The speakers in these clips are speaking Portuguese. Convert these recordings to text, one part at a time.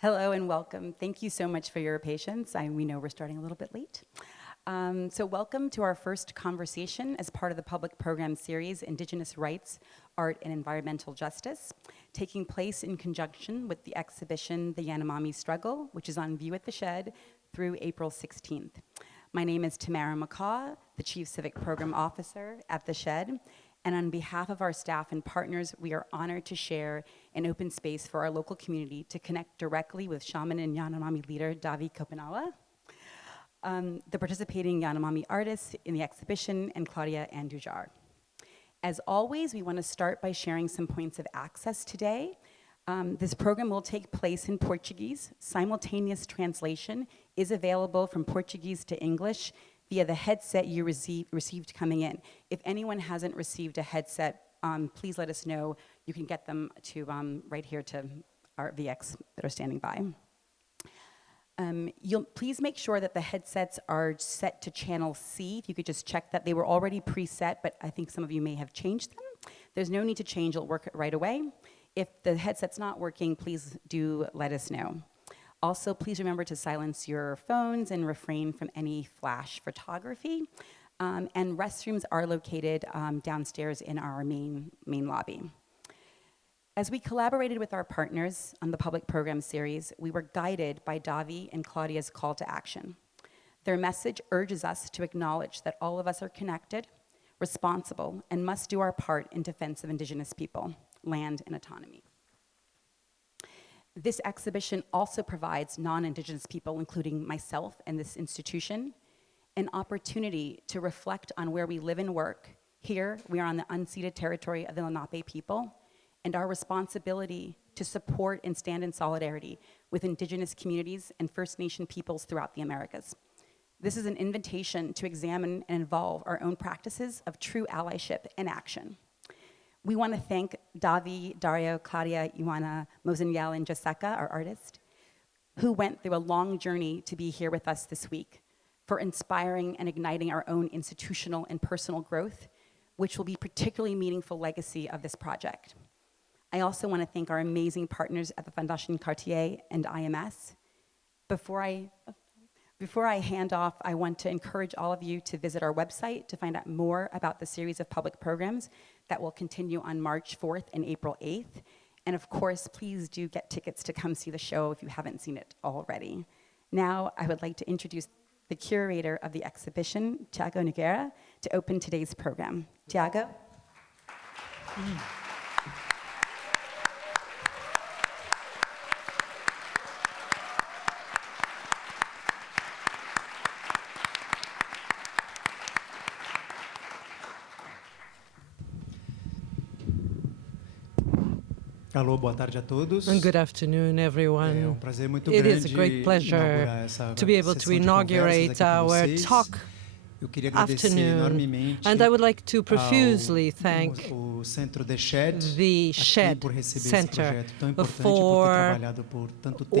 Hello and welcome. Thank you so much for your patience. We know we're starting a little bit late. So welcome to our first conversation as part of the public program series, Indigenous Rights, Art and Environmental Justice, taking place in conjunction with the exhibition, The Yanomami Struggle, which is on view at the Shed through April 16th. My name is Tamara McCaw, the Chief Civic Program Officer at the Shed, and on behalf of our staff and partners, we are honored to share an open space for our local community to connect directly with shaman and Yanomami leader Davi Kopenawa, the participating Yanomami artists in the exhibition, and Claudia Andujar. As always, we want to start by sharing some points of access today. This program will take place in Portuguese. Simultaneous translation is available from Portuguese to English via the headset you received coming in. If anyone hasn't received a headset, please let us know. You can get them to right here to our VX that are standing by. Please make sure that the headsets are set to channel C. If you could just check that. They were already preset, but I think some of you may have changed them. There's no need to change, it'll work right away. If the headset's not working, please do let us know. Also, please remember to silence your phones and refrain from any flash photography. And restrooms are located downstairs in our main lobby. As we collaborated with our partners on the public program series, we were guided by Davi and Claudia's call to action. Their message urges us to acknowledge that all of us are connected, responsible, and must do our part in defense of Indigenous people, land, and autonomy. This exhibition also provides non-Indigenous people, including myself and this institution, an opportunity to reflect on where we live and work. Here, we are on the unceded territory of the Lenape people, and our responsibility to support and stand in solidarity with Indigenous communities and First Nation peoples throughout the Americas. This is an invitation to examine and involve our own practices of true allyship and action. We want to thank Davi, Dario, Claudia, Ioana, Mozanyel, and Jessica, our artist, who went through a long journey to be here with us this week, for inspiring and igniting our own institutional and personal growth, which will be a particularly meaningful legacy of this project. I also want to thank our amazing partners at the Fondation Cartier and IMS. Before I hand off, I want to encourage all of you to visit our website to find out more about the series of public programs that will continue on March 4th and April 8th. And of course, please do get tickets to come see the show if you haven't seen it already. Now, I would like to introduce the curator of the exhibition, Tiago Nogueira, to open today's program. Tiago? Alô, boa tarde a todos. And good afternoon, everyone. Prazer muito It grande is a great pleasure to be able to inaugurate our talk afternoon. And I would like to profusely thank the Shed Center for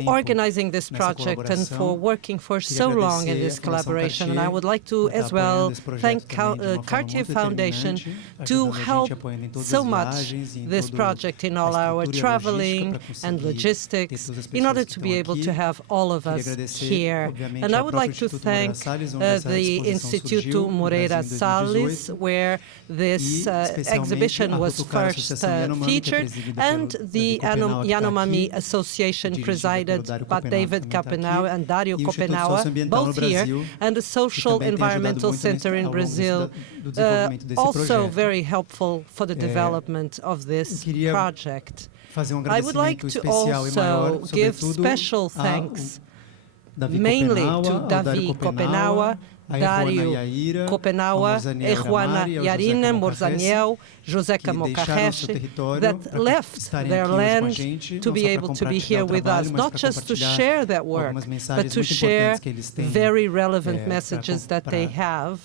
organizing this project and for working for so long in this collaboration. And I would like to as well thank Cartier Foundation to help so much this project in all our traveling and logistics in order to be able to have all of us here. And I would like to thank the Instituto Moreira Salles, where this exhibition was first featured, and the Yanomami Association presided by David Kopenawa and Dario Kopenawa, both here, and the Social Environmental Center in Brazil, also very helpful for the development of this project. I would like to also give special thanks mainly to Davi Kopenawa, Dario Kopenawa, Ioana Yarina, Mozanyel, Joseca Mokareshi, that left their land to be able to be here with us, not just to share that work, but to share very relevant messages that they have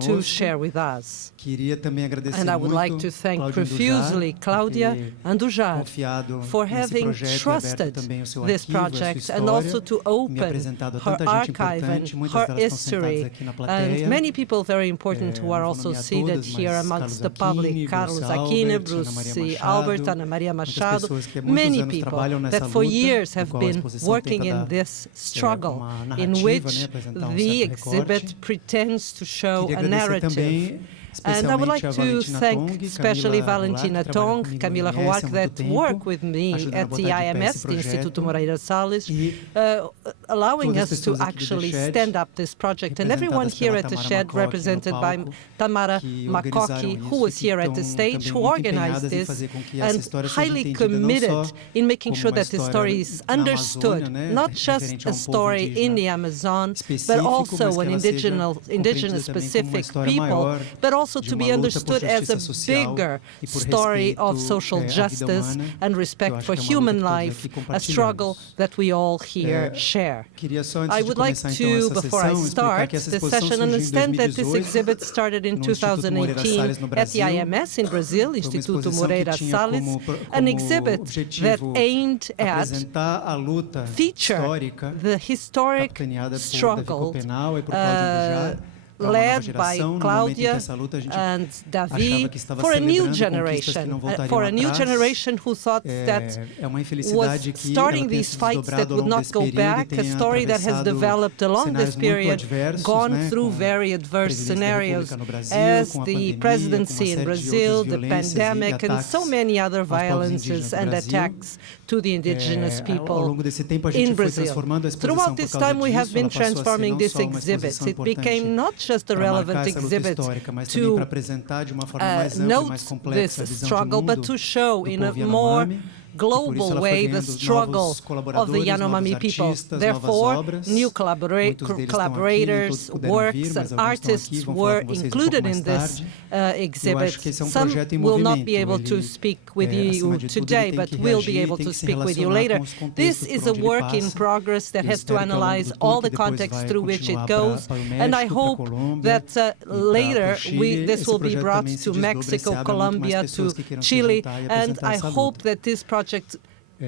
to share with us. And I would like to thank profusely Claudia Andujar for having trusted this project and also to open her archive and her history today. And many people very important who are also seated here amongst the public, Carlos Aquino, Bruce Albert, Ana Maria Machado, many people that for years have been working in this struggle in which the exhibit pretends to show a narrative. And I would like to thank especially Valentina Tong, Camila Roark, that work with me at the IMS, the Instituto Moreira Salles, allowing us to actually stand up this project. And everyone here at the shed, represented by Tamara Makoki, who was here at the stage, who organized this, and highly committed in making sure that this story is understood, not just a story in the Amazon, but also an indigenous Pacific people, but also to be understood as a bigger story of social justice and respect for human life, a struggle that we all here share. I would like to, before I start this session, understand that this exhibit started in 2018 at the IMS in Brazil, Instituto Moreira Salles, an exhibit that aimed at feature the historic struggle led by Claudia and Davi for a new generation who thought that was starting these fights that would not go back, a story that has developed along this period, gone through very adverse scenarios as the presidency in Brazil, the pandemic, and so many other violences and attacks to the indigenous people in Brazil. Throughout this time, we have been transforming this exhibit. It became not just a relevant exhibit to note this struggle, but to show in a more global way the struggle of the Yanomami people. Therefore, new collaborators, works, and artists were included in this exhibit. Some will not be able to speak with you today, but will be able to speak with you later. This is a work in progress that has to analyze all the context through which it goes, and I hope that later this will be brought to Mexico, Colombia, to Chile, and I hope that this project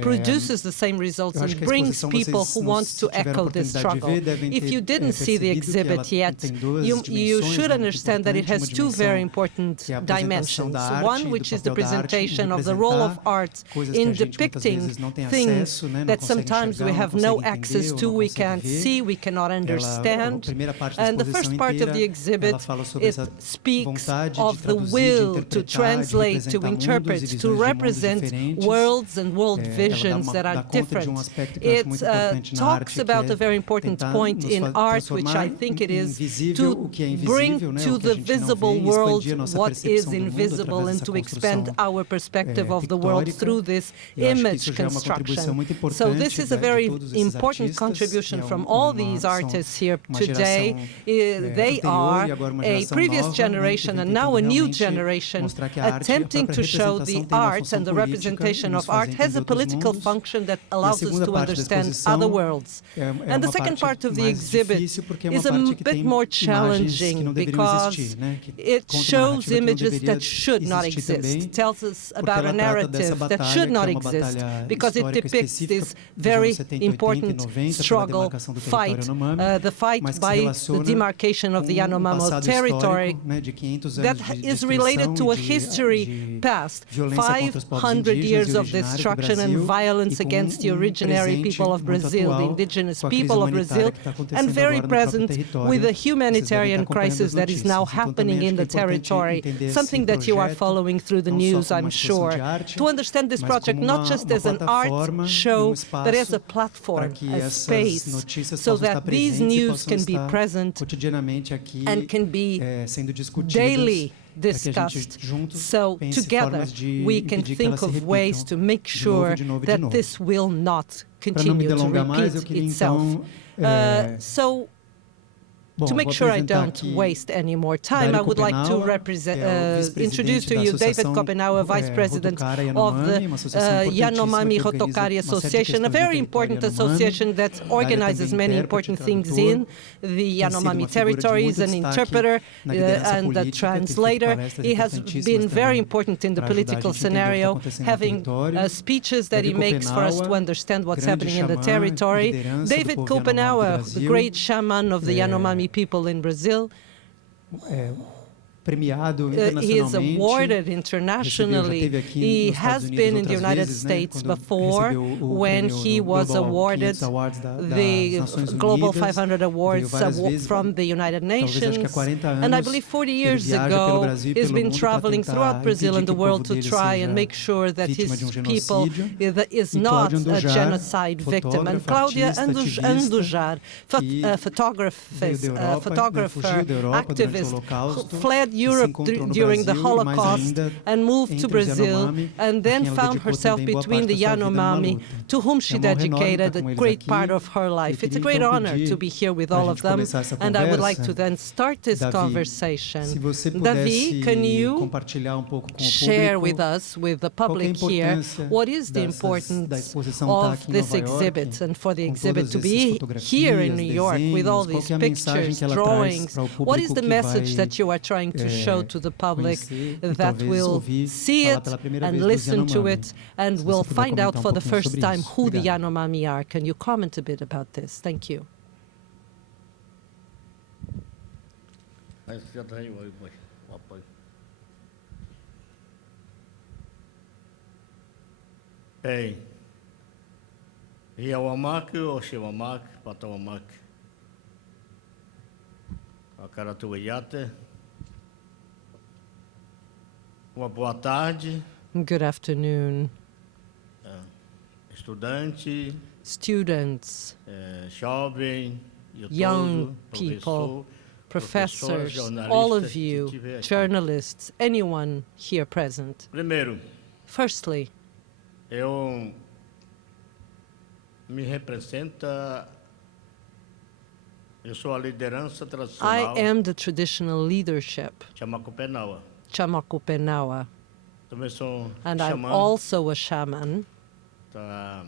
produces the same results and brings people who want to echo this struggle. If you didn't see the exhibit yet, you should understand that it has two very important dimensions. One, which is the presentation of the role of art in depicting things that sometimes we have no access to, we can't see, we cannot understand. And the first part of the exhibit, it speaks of the will to translate, to interpret, to represent worlds and world visions that are different. It talks about a very important point in art, which I think it is to bring to the visible world what is invisible and to expand our perspective of the world through this image construction. So this is a very important contribution from all these artists here today. They are a previous generation and now a new generation attempting to show the art, and the representation of art has a political function that allows us to understand other worlds. And the second part of the exhibit is a bit more challenging because it shows images that should not exist. It tells us about a narrative that should not exist because it depicts this very important struggle, fight, the fight by the demarcation of the Yanomami territory that is related to a history past, 500 years of destruction and violence against the originary people of Brazil, the indigenous people of Brazil, and very present with the humanitarian crisis that is now happening in the territory, something that you are following through the news, I'm sure. To understand this project not just as an art show, but as a platform, a space, so that these news can be present and can be daily discussed. So together we can think of ways to make sure that this will not continue to repeat itself. So to make sure I don't waste any more time, I would like to introduce to you David Kopenauer, Vice President of the Yanomami Rotokari Association, a very important association that organizes many important things in the Yanomami territories, an interpreter and a translator. He has been very important in the political scenario, having speeches that he makes for us to understand what's happening in the territory. David Kopenauer, the great shaman of the Yanomami people in Brazil. Premiado He is awarded internacionalmente. internationally. Recebeu, já esteve aqui He nos Estados has Unidos been in the outras United vezes, States quando before, recebeu o when prêmio he no was Global awarded 500 Awards the das Nações Global Unidas. 500 Veio Awards várias vezes, from the United talvez acho que há Nations. 40 And I anos, believe 40 ele years viaja pelo ago, Brasil e he's pelo been mundo para traveling tentar throughout Brazil and impedir the que o povo world to dele try and seja make sure that vítima de his genocídio. people is E not Cláudia a Andujar, genocide victim. And Claudia ativista, Andujar, que photographer, fugiu da Europa durante o activist, Holocausto, fled e se Europe encontrou no during the Brasil, e mais Holocaust ainda and moved to entre os Brazil, Yanomami, and a then quem ela found dedicou herself também boa between parte the da sua vida numa Yanomami, luta. to whom she É uma honra enorme dedicated estar a com eles great aqui. part of her life. Eu It's a queria, great então, honor to pedir be here with pra all gente of them, começar essa and I would like conversa. to then start this Davi, conversation. se você Davi, pudesse can you compartilhar pouco com o share público with us, with the qual que é a public here, importância what is the da importance exposição estar of aqui em this Nova York, exhibit, and for the com exhibit todas to essas be here in fotografias, New York with all desenhos, qual these que é a mensagem pictures, que ela traz drawings? para o What is público the que message vai that you are trying to show to the public conhecer e that talvez will ouvir see falar it pela primeira and vez dos listen to Yanomami? it and Se will você puder find out comentar for the pouquinho first sobre time isso. who the Obrigado. Yanomami are? Can you comment a bit about this? Thank you. Ei, Yanomami, Oshimamaki, Patawamaki, Akaratuayate. Uma boa tarde, Good afternoon, estudante, students, jovem, young people, professors, all of you, journalists, anyone here present. Primeiro, Firstly, eu me representa, eu sou a liderança I tradicional am the traditional leadership, Chamacupenaua. Chamacupenaua, Também sou and I'm xamã, also a shaman tá,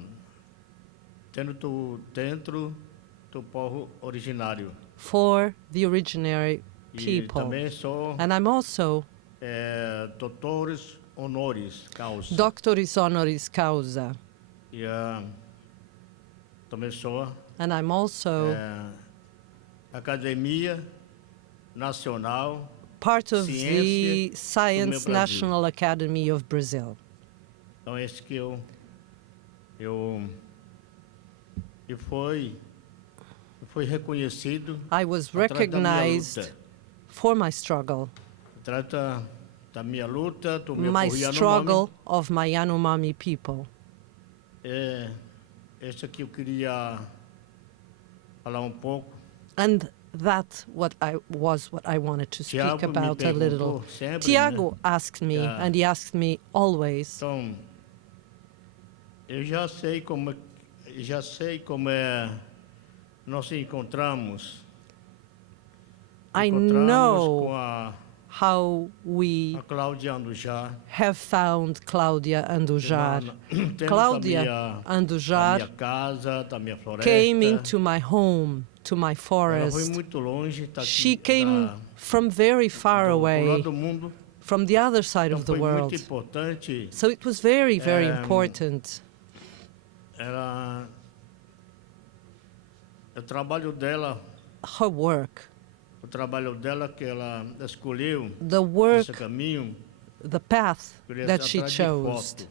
dentro do povo originário. for the originary E people. também sou And I'm also doutores honoris causa. doctoris honoris causa. E também sou And I'm also Academia Nacional part of Ciência the do Science meu Brasil. National Academy of Brazil. Então esse que e foi reconhecido I was através da minha recognized luta. for my struggle, Através da minha luta, do meu my povo Yanomami. struggle of my Yanomami people. Esse aqui eu queria falar pouco. And that's what I wanted to speak Tiago me about a little. perguntou sempre, Tiago asked me, Yeah. and he asked me always. Então, eu já sei como é nós encontramos. I Encontramos know com how we a Cláudia Andujar. have found Claudia Andujar. Dentro Claudia da Andujar minha casa, da minha floresta. came into my home, to my Ela foi forest. muito longe, tá aqui, She came from very far do away, lado do mundo. from the other side Então of the foi muito world. importante. So it was very, very important. O trabalho dela, Her work, que ela escolheu the work, esse caminho, the path that she atrás de chose foto.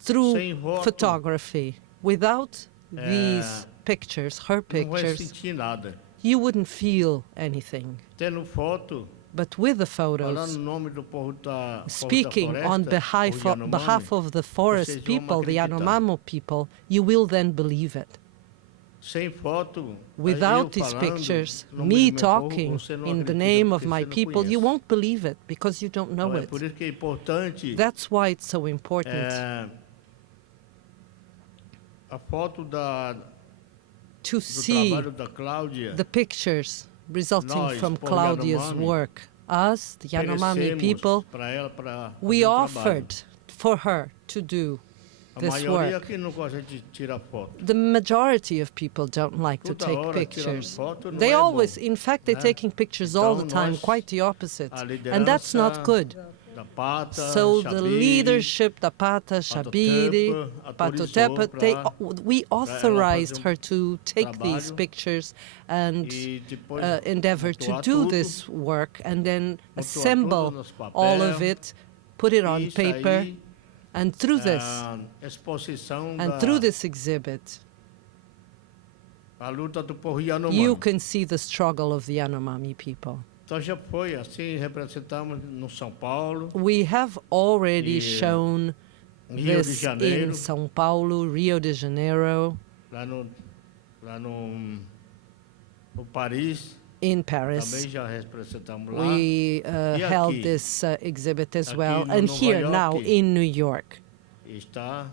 through Sem foto, photography. Without these pictures, her não vai pictures, sentir nada. you wouldn't feel anything. Tendo foto, But with the falando photos, no nome do povo da speaking floresta, on o behalf of the forest vocês vão people, the acreditar. Yanomami people, you will then believe it. Sem foto, Without eu these falando, pictures, no nome me do meu povo, talking você não in the acredita, name of porque my você não people, you conhece. won't believe it because you don't know Então, é it. por isso que é importante That's why it's so important a foto to do see trabalho da Cláudia. the pictures resulting Nós, from povo Claudia's Yanomami, work. Us, the Yanomami oferecemos people, para ela, para we fazer o offered trabalho. for her to do A this maioria work. que não gosta de tirar foto. The majority of people don't like to Toda take hora pictures. tirando foto não They é always, bom, in fact, they're né? taking pictures all the Então, time, nós, quite the opposite. a And that's not liderança good. da Pata, So the Xabiri, leadership, the Pata, Shabiri, Pato Patotepa, Tepa, we authorized her to take these trabalho pictures and e depois endeavor to montuar do tudo, this work and then montuar tudo assemble nos all of papel, it, put it on e paper, sair and through this, a exposição and through da this exhibit, a luta do povo you Yanomami. can see the struggle of the Yanomami people. Então já foi assim, representamos no São Paulo, We have already E shown Rio de this in Janeiro, São Paulo, Rio de Janeiro, lá no Paris, in Paris. também já representamos lá. We held aqui? this exhibit as Aqui well. no And Nova here now York? in New York. Está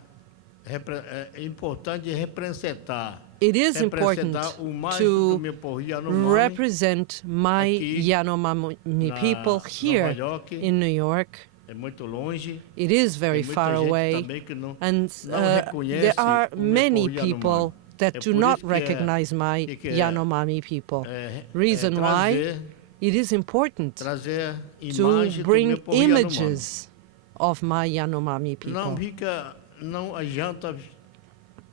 é importante representar. It is important Representar o mais do to meu povo Yanomami represent my aqui Yanomami na people Nova here York. in New York. É muito longe. It is very Tem muita far gente away. também que não And reconhece there are o meu many povo people Yanomami. that É do por not isso que é- recognize my que é- Yanomami people. Reason trazer, why it is important trazer to imagem do meu bring povo Yanomami. images of my Yanomami Não people. não adianta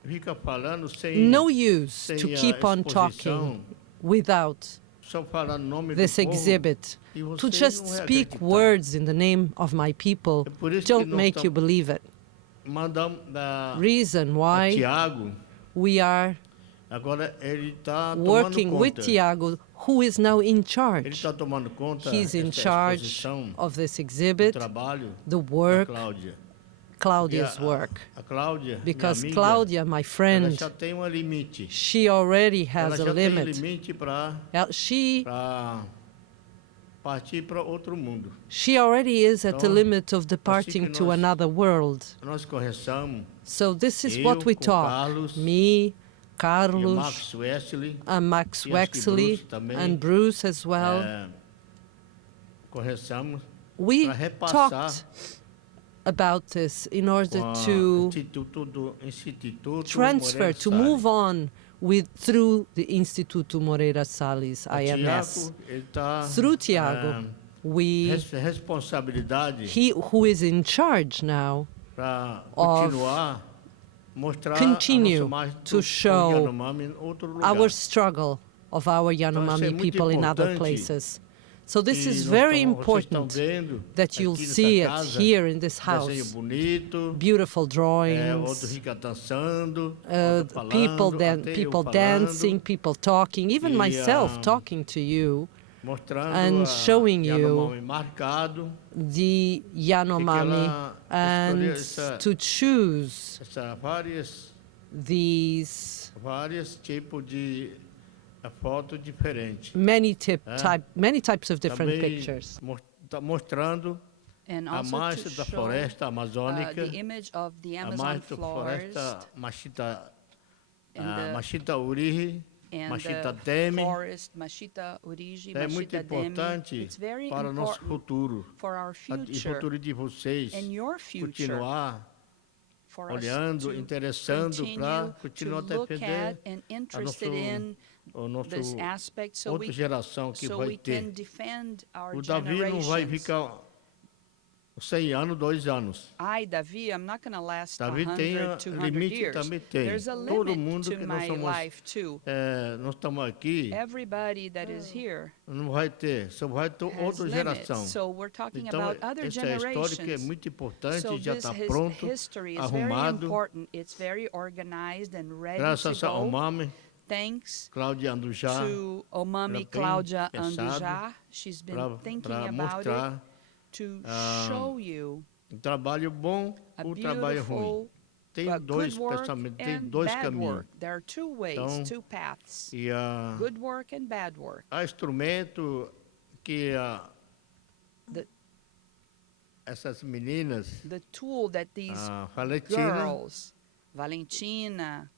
fica falando sem No use sem to a keep on exposição, talking without só falar nome this do povo, exhibit. e você To just não vai speak acreditar. words in the name of my people É por isso que don't nós make you estamos- believe it. Mandamos da Reason why Tiago, we are agora ele está tomando working with conta. Tiago, who is now in Ele charge. está tomando conta He's in dessa charge exposição, of this do exhibit, trabalho the da work, Cláudia. Claudia's Porque work. a Cláudia, Because minha amiga, Claudia, my ela friend, já tem um limite. she already Ela has já a tem limit. limite para She partir para outro mundo. already is at the Então, limit of departing que to nós- another world. Nós conversamos, So this is eu what we com talk. Carlos Me, e o Carlos, Max Wesley, Max e acho que Wexley, Bruce também, and Bruce as well. conversamos We para repassar talked about this in order com to Instituto transfer, Moreira to Salles. move on through the Instituto Moreira Salles, O IMS. Tiago, ele tá, Through Tiago, we, responsabilidade he who is in charge now, para of continuar mostrar continue a nossa imagem to do show povo Yanomami em outro lugar. our struggle of our Yanomami muito people in other importante places. So this E is nós very estamos- vocês estão important vendo that you'll aqui nessa see it casa, here in this desenho house. bonito, Beautiful outro drawings, fica dançando, outro falando, people até eu falando, dancing, people talking, even E, myself talking to you, mostrando and a showing you Yanomami marcado, the Yanomami, ela and escolheu essa- to choose vários these tipos de foto diferente. many types of different Também pictures. Tá mostrando And a also marcha to da show floresta amazônica, the image of the a Amazon marcha da floresta forest Machita, and the- Machita Urihi, and Machita the Teme. forest, Machita Urigi, É muito Machita Demi. importante It's very para o nosso important futuro for our e future futuro de vocês. and your future, Continuar for us olhando, to interessando para continue continuar to look defender at and interested in o nosso this aspect so outra we, geração que so vai we ter. can defend our O Davi não vai generations. ficar 100 anos, 2 anos. Davi, I'm not going to last Davi tem 100, 200 limite, years. também tem. There's a Todo limit mundo to que nós my somos, life too. nós estamos aqui, Everybody that is here não vai ter, só vai ter has outra limits. geração. So we're talking Então, about other essa história que é generations. muito importante, So já this está pronto, history is very arrumado, important. It's very organized and ready graças to ao go. Mame, Thanks Cláudia Andujá, to Omami bem Cláudia pensado Andujá. She's been thinking para about mostrar it to ah, show you trabalho bom a ou trabalho ruim. beautiful, Tem good dois work pensamentos, tem and dois bad caminhos. work. There are two ways, Então, two paths. E Good work and bad work. há instrumento que The- essas meninas, The tool that these a Valentina, girls, Valentina,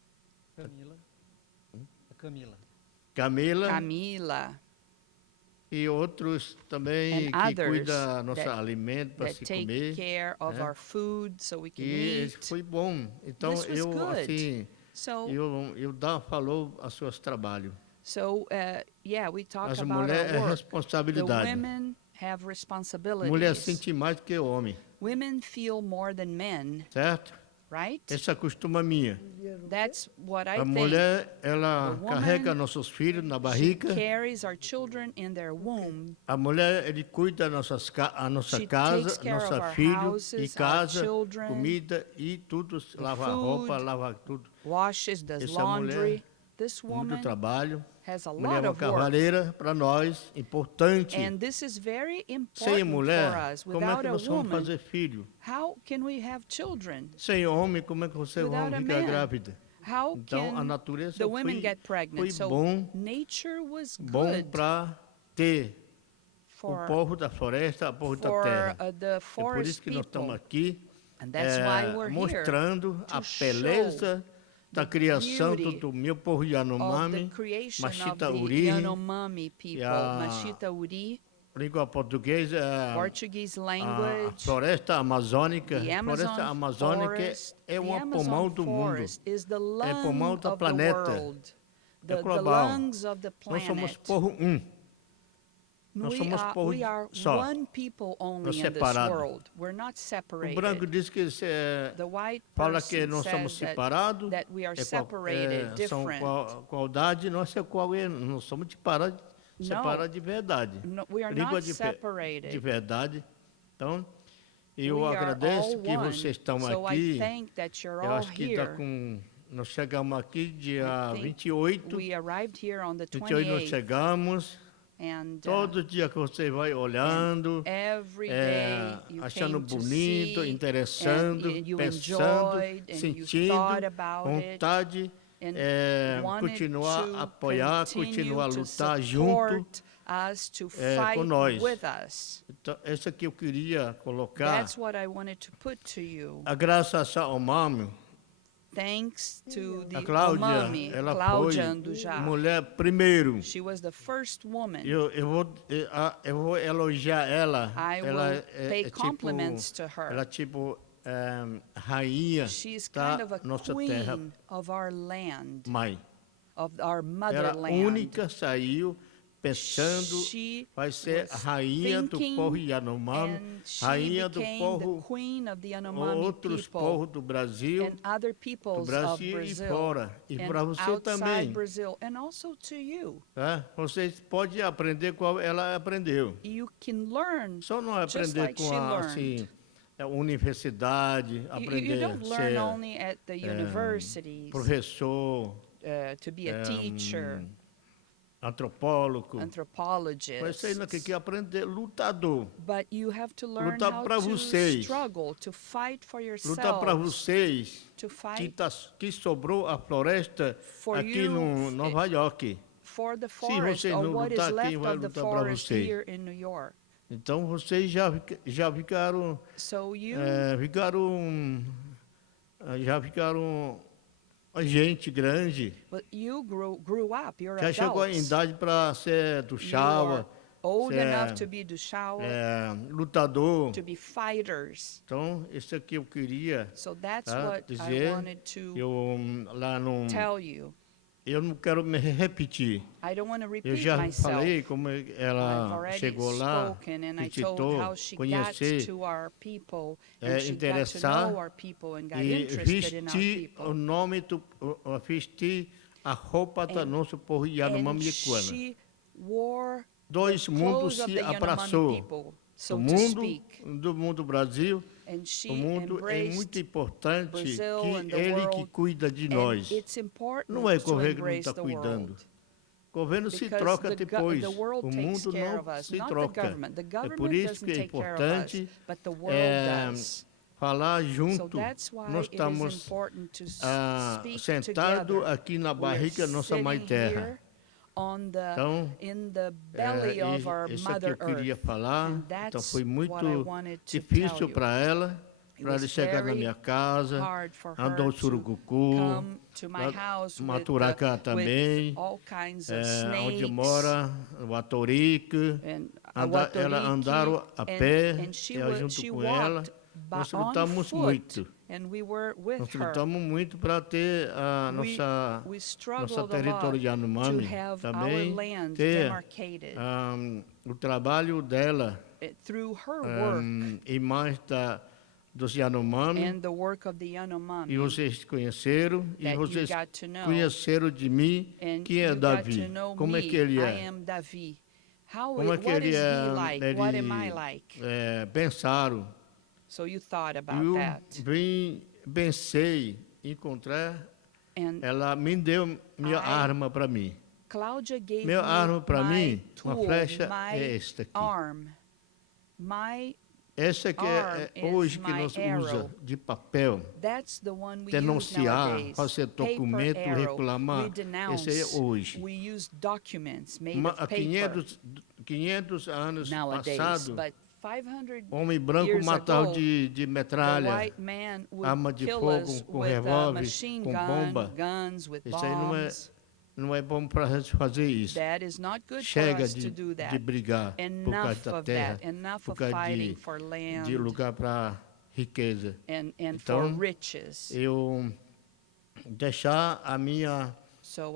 Camila. Camila, e outros também and que others cuida nosso that- alimento para that se take comer. care of né? our food so we can E eat. foi bom. Então This was eu good. assim, So, eu falou a seus trabalhos. yeah, we talk As about mulheres our é work. The responsabilidade. women have Mulher responsibilities. sente mais do que homem, Women feel more than men, certo? right? Essa é a costuma minha. That's what I A think. mulher, ela The carrega woman, nossos filhos na She barriga. carries our children in their womb. A mulher, ele cuida a nossa She casa, takes care of nossa our filho e houses, our casa, children, comida e tudo, lava a roupa, food, lava tudo. Washes, does Essa laundry. mulher, This muito woman trabalho. has a Mulher lot é uma of work. cavaleira para nós, importante. And this is very Sem important for mulher, us. como é Without que a nós vamos woman, fazer filho? how can we have children? Sem homem, como é que você Without vai a ficar man, grávida? How Então, a can natureza the women foi, get pregnant? So bom, nature was bom good para ter o for, povo da floresta, o povo da for terra. the É por isso forest que nós estamos people. aqui And that's why we're here, mostrando to a beleza da criação beauty do meu povo of the Yanomami, creation of Machita the Uri, Yanomami people, a- Machita Uri, língua portuguesa, Portuguese a language, floresta amazônica. the A floresta Amazon amazônica forest. é The um Amazon pulmão do mundo. forest is the pulmão lung do of the planeta. world, the global. lungs of the Nós somos planet. povo Nós somos povo We are só. one people only Nós in this separado. world. We're not O branco separated. diz que The white fala que person nós somos says separados, that we are são separated, different. qualidade, nós não somos separados de verdade. No, we are Língua not de separated. verdade. Então, eu We are agradeço all que one. vocês estão So aqui. I think that you're Eu all acho que here. nós chegamos aqui dia I think 28. We arrived here on the 28 nós 28th, chegamos. and Todo dia que você vai olhando, every day you achando came to bonito, see, interessando, and you pensando, enjoyed, and you sentindo, thought about it, vontade, and continuar continuar a apoiar, continuar a lutar junto support us, to fight com nós. with us. Então, essa que eu queria colocar. That's what I wanted to put to you. A graças ao Omami, Thanks to the a Cláudia, Omami, ela Cláudia foi Andujá. mulher primeiro. She was the first woman. Eu vou elogiar ela. I Ela will pay compliments to her. Ela rainha She's da kind of a nossa terra queen of our land, mãe. of our Ela motherland. única saiu pensando, She vai ser a was rainha do thinking, povo Yanomami, and she rainha do became povo, the queen of the Yanomami outros people povos do Brasil, and other do peoples of Brasil e Brazil fora. E and para você outside também. Brazil, and also to you. Tá? Vocês podem aprender qual ela aprendeu. You can learn. Só não Just aprender like com she a learned. universidade, You aprender don't a learn ser only at the universities professor, to be a teacher, antropólogo. anthropologist. Mas você ainda tem que aprender lutador. But you have to learn Lutar how pra to vocês. struggle, to fight for Lutar para yourself, vocês to que, fight que sobrou a floresta For aqui you, no Nova York. for the forest, vocês or não what is lutar, quem left vai of the lutar pra forest vocês? here in New York. Então vocês já ficaram So you, já ficaram gente grande. but you grew up, you're Já chegou a adults. idade para ser do You Shawa, are old ser, enough to be Dushawa, lutador. to be fighters. Então, isso aqui eu queria So that's tá, what I dizer. wanted to Eu lá não, tell you. eu não quero me repetir. I don't want to Eu repeat já myself. falei como I've ela already chegou lá, spoken, and I visitou, told how she got conhecer, to our people, and she got to interessar know our people and got e interested in our vestir o people. nome vestir a roupa do nosso povo Yanomami And e Kuana. she wore Dois mundos clothes of se the Yanomami abraçou. people, so O to mundo speak. do mundo Brasil, And she o mundo é embraced muito importante Brazil que and the ele que world, cuida de and nós. it's important Não é o to governo que não embrace está the cuidando. world. O governo se Because troca depois. the world O takes mundo care of não us, se not the troca. government. The É government por isso doesn't que é take care of us, importante but the world does. falar So junto. that's why Nós it is estamos important to speak sentados together. aqui na We're barriga da nossa mãe sitting terra. here on the, Então, in the belly of our isso aqui Mother eu queria Earth. falar. And Então that's foi muito what I wanted to difícil tell you. para ela, It para was ela chegar na very minha casa, hard for her andou to surucucu, come to my house Maturacá também, with all kinds of onde snakes mora, o Atorique. and Ela andaram a pé, and she eu junto she com ela. walked Nós on lutamos foot, muito. and we were with Nós her. lutamos muito para ter a We nossa struggled território a lot Yanomami to have our também land ter demarcated. o trabalho dela through her work e mais dos Yanomami, and the work of the e Yanomami, vocês conheceram, e that you vocês got to know, conheceram de mim and quem é you got Davi, to know como é me. que ele I é, am Davi. como é que What ele is he é, like? What am I like? pensaram. So you thought about Eu that. pensei, encontrar, And ela me deu minha arma para mim. Claudia gave Minha me arma para my mim, uma tool, flecha my é esta aqui. arm. My Essa que arm é hoje is que my nós arrow. usa de papel, That's the one we use denunciar, nowadays. fazer Paper documento, arrow. reclamar. We denounce. Esse é hoje. We use documents made Há of paper 500 anos nowadays. passado, But 500 homem branco years matava ago, de the metralha, white man would arma de kill fogo, us com with revólver, machine com gun, bomba. guns, with Isso aí bombs. não é bom para a gente fazer isso. That is not good for Chega us to do de that. brigar por Enough causa da of terra, that. Enough por of causa fighting for land de lugar para riqueza. and for Então, riches. eu deixar a minha So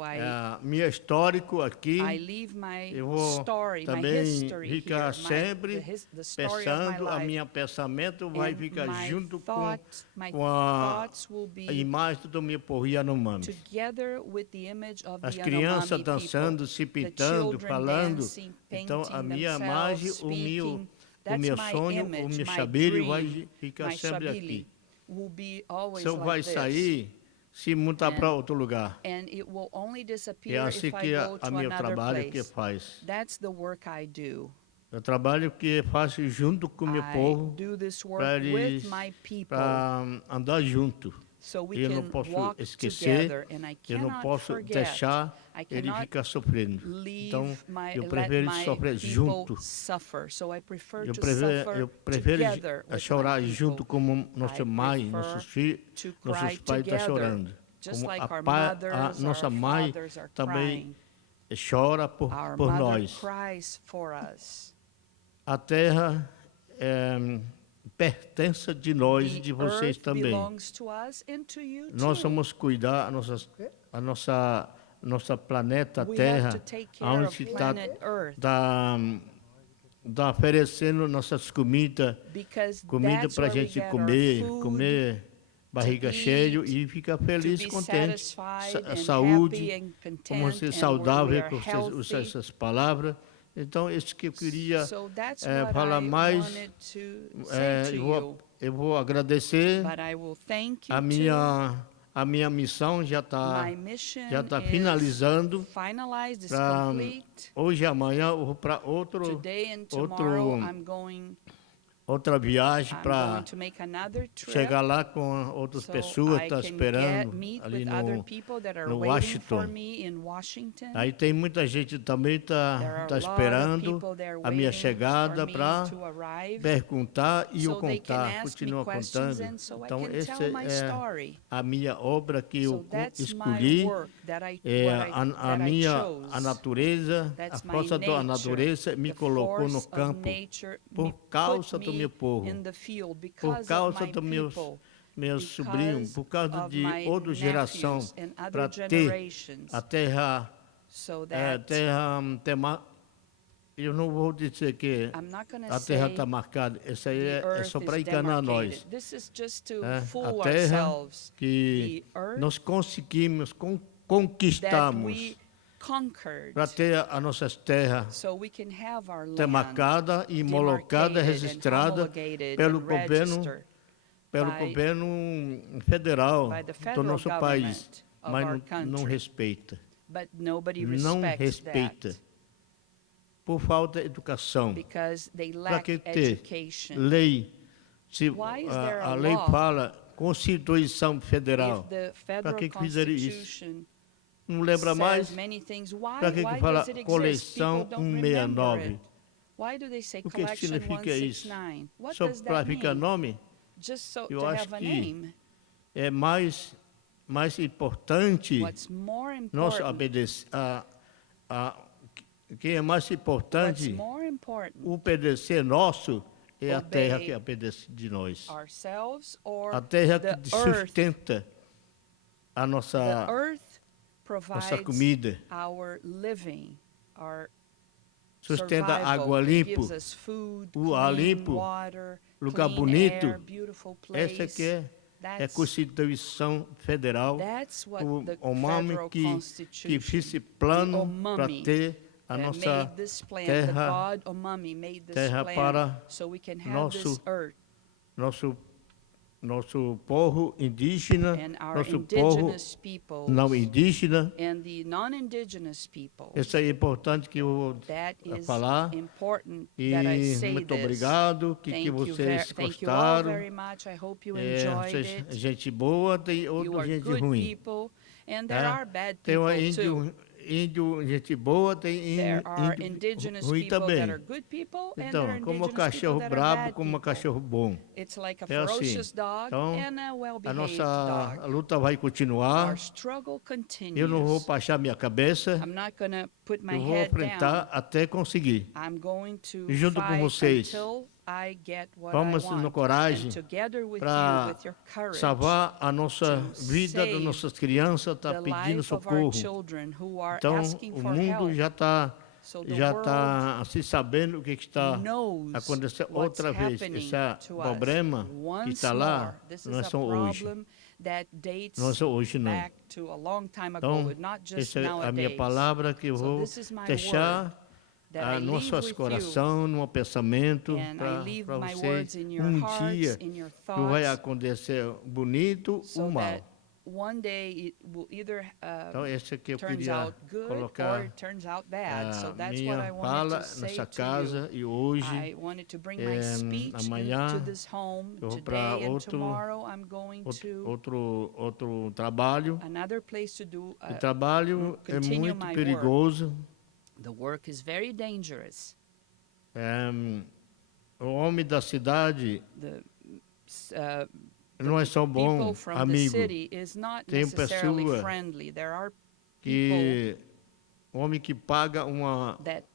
minha histórico aqui, I leave my eu vou story, my também history ficar here, sempre the story of my pensando, a life. minha pensamento vai And ficar my junto thoughts, my com a thoughts will be imagem do meu povo Yanomami. together with the image of As the crianças Yanomami dançando, people, se the pintando, children falando. dancing, Então, a painting minha themselves, imagem, speaking. o That's meu my sonho, o image, meu my chabire vai dream, ficar my sempre shabili aqui. will be always Só vai like this. sair se mutar para outro lugar. And it will only É disappear assim if I que go to meu another trabalho que place. faz. That's the work I do. Eu trabalho que faço junto com o meu I povo do this work para with my people para andar junto. so we Eu não can posso walk esquecer, together, and I eu não cannot posso forget. deixar I ele cannot ficar sofrendo. Então, eu let prefiro my sofrer people junto. suffer. So I prefer Eu to prefiro together with chorar my junto people. como nossa mãe, prefer nossos filhos, to nossos cry pais estão together, chorando. just Como like our a mothers, nossa our mãe fathers are também crying. chora Our por mother nós. cries for us. A terra pertence de nós e The de vocês earth também. belongs to us and to you Nós too. vamos cuidar a nossa planeta We have Terra, to take care of onde está planet Earth. oferecendo nossas comidas, comida That's para a where we gente get our comer, food, comer barriga cheia eat, e ficar to feliz, be contente, satisfied and saúde, happy and como content, ser and saudável, we are que vocês usam healthy. essas palavras. Então, isso que eu queria So that's what falar I mais. wanted to say to you. Eu vou agradecer. But I will thank you A minha missão já está My mission finalizando. is finalized, is Pra, complete. hoje e amanhã eu vou para Today and tomorrow outra viagem I'm para going to make another trip. chegar lá com outras So pessoas I que estão can esperando meet ali with other people that are no waiting for Washington. me in Washington. Aí tem muita gente também There are tá a lot of esperando people there a minha waiting chegada for me para to arrive, perguntar e eu so they can contar, ask me continuar questions, contando. and so I Então can essa tell my é story. a minha obra que So eu that's escolhi. my work that I chose. A natureza, That's a força da nature, natureza me the colocou no force of campo nature por me causa put do me meu povo, in the field por because of causa my dos meus people, sobrinhos, por causa of de my outra geração, nephews and other para ter generations, a terra, so that eu não vou dizer que I'm not going to a terra say está marcada, isso aí the é earth só is para enganar demarcated. nós. This is just to A fool terra ourselves. que The earth nós conseguimos, that conquistamos, we conquered, para ter a nossa terra so we can have our land demarcada e homologada, demarcated and registrada homologated pelo and governo, registered pelo by- governo federal by the do federal nosso país, government of mas our não country. respeita. But nobody Não respects respeita. that Por falta de educação. because they Para lack que ter education. lei? Se Why is there a a lei law fala Constituição Federal, If the para federal que fizeram isso? constitution Não lembra says mais? many things, why Para que does fala it exist? coleção People don't remember 169? it. Why do they say O que collection significa isso? 169? What Só does para that ficar mean? nome? Just so Eu to acho have a que name. é mais importante What's more nós important? obedecer. O que é mais What's importante more important? obedecer nosso é a terra Obey que obedece de nós. Ourselves or A terra the que earth? sustenta a The nossa earth provides comida. our living, our sustenta survival, água that limpo, gives us food, ar clean limpo, water, lugar clean bonito. air, beautiful place. Essa que é a That's, Constituição Federal, that's what o the homem federal que fez esse plano para ter a nossa made this plan, the terra, God Omami made this terra plan para so we can have this nosso earth. nosso povo indígena, And our nosso povo indigenous peoples não indígena. and the non-indigenous peoples. Isso aí é importante que eu vou That is falar. important E that I say muito this. obrigado que Thank vocês you all gostaram. very much. I hope you É, enjoyed vocês, it. gente boa, tem You outra are gente good ruim. people, and there Tá? are bad Tem people índio, too. gente boa, tem There are índio indigenous ruim people também. that are good people, and there are Então, como o indigenous people cachorro that are brabo, bad como o people. cachorro bom. It's like a É assim. ferocious dog Então, and a a well-behaved nossa dog. luta vai continuar. Our struggle Eu não vou continues. baixar minha cabeça. I'm not going to put my Eu vou head enfrentar down. até conseguir. I'm going to E junto com fight vocês, until I get what vamos I no want. coragem And together with you, para with your courage, salvar a nossa to vida das save nossas crianças, está the pedindo life of our socorro. children who are Então, asking o for mundo help. já está So the world se sabendo o que está knows acontecendo what's outra vez. happening Esse to us. problema que Once está lá more, this não é is a só hoje. problem that dates Não é só hoje, não. back to a long time ago, Então, but not just essa é a minha nowadays. palavra que eu So vou this is my deixar word that I no leave nosso with coração, no pensamento, you, and I leave para my você, words in your hearts, dia, in your que vai thoughts, acontecer bonito so ou mal. that one day it will either Então, esse aqui eu turns queria out good or colocar it turns out bad. So a that's what I minha wanted fala to say nessa to casa you. e hoje. I wanted to bring my speech amanhã into this home. eu vou para Today and outro tomorrow I'm going to outro trabalho. another place to do. O trabalho é continue muito my perigoso. The work is very dangerous. O homem da cidade The não é só people bom from the amigo, city is not Tem necessarily pessoa friendly. There are people que homem que paga that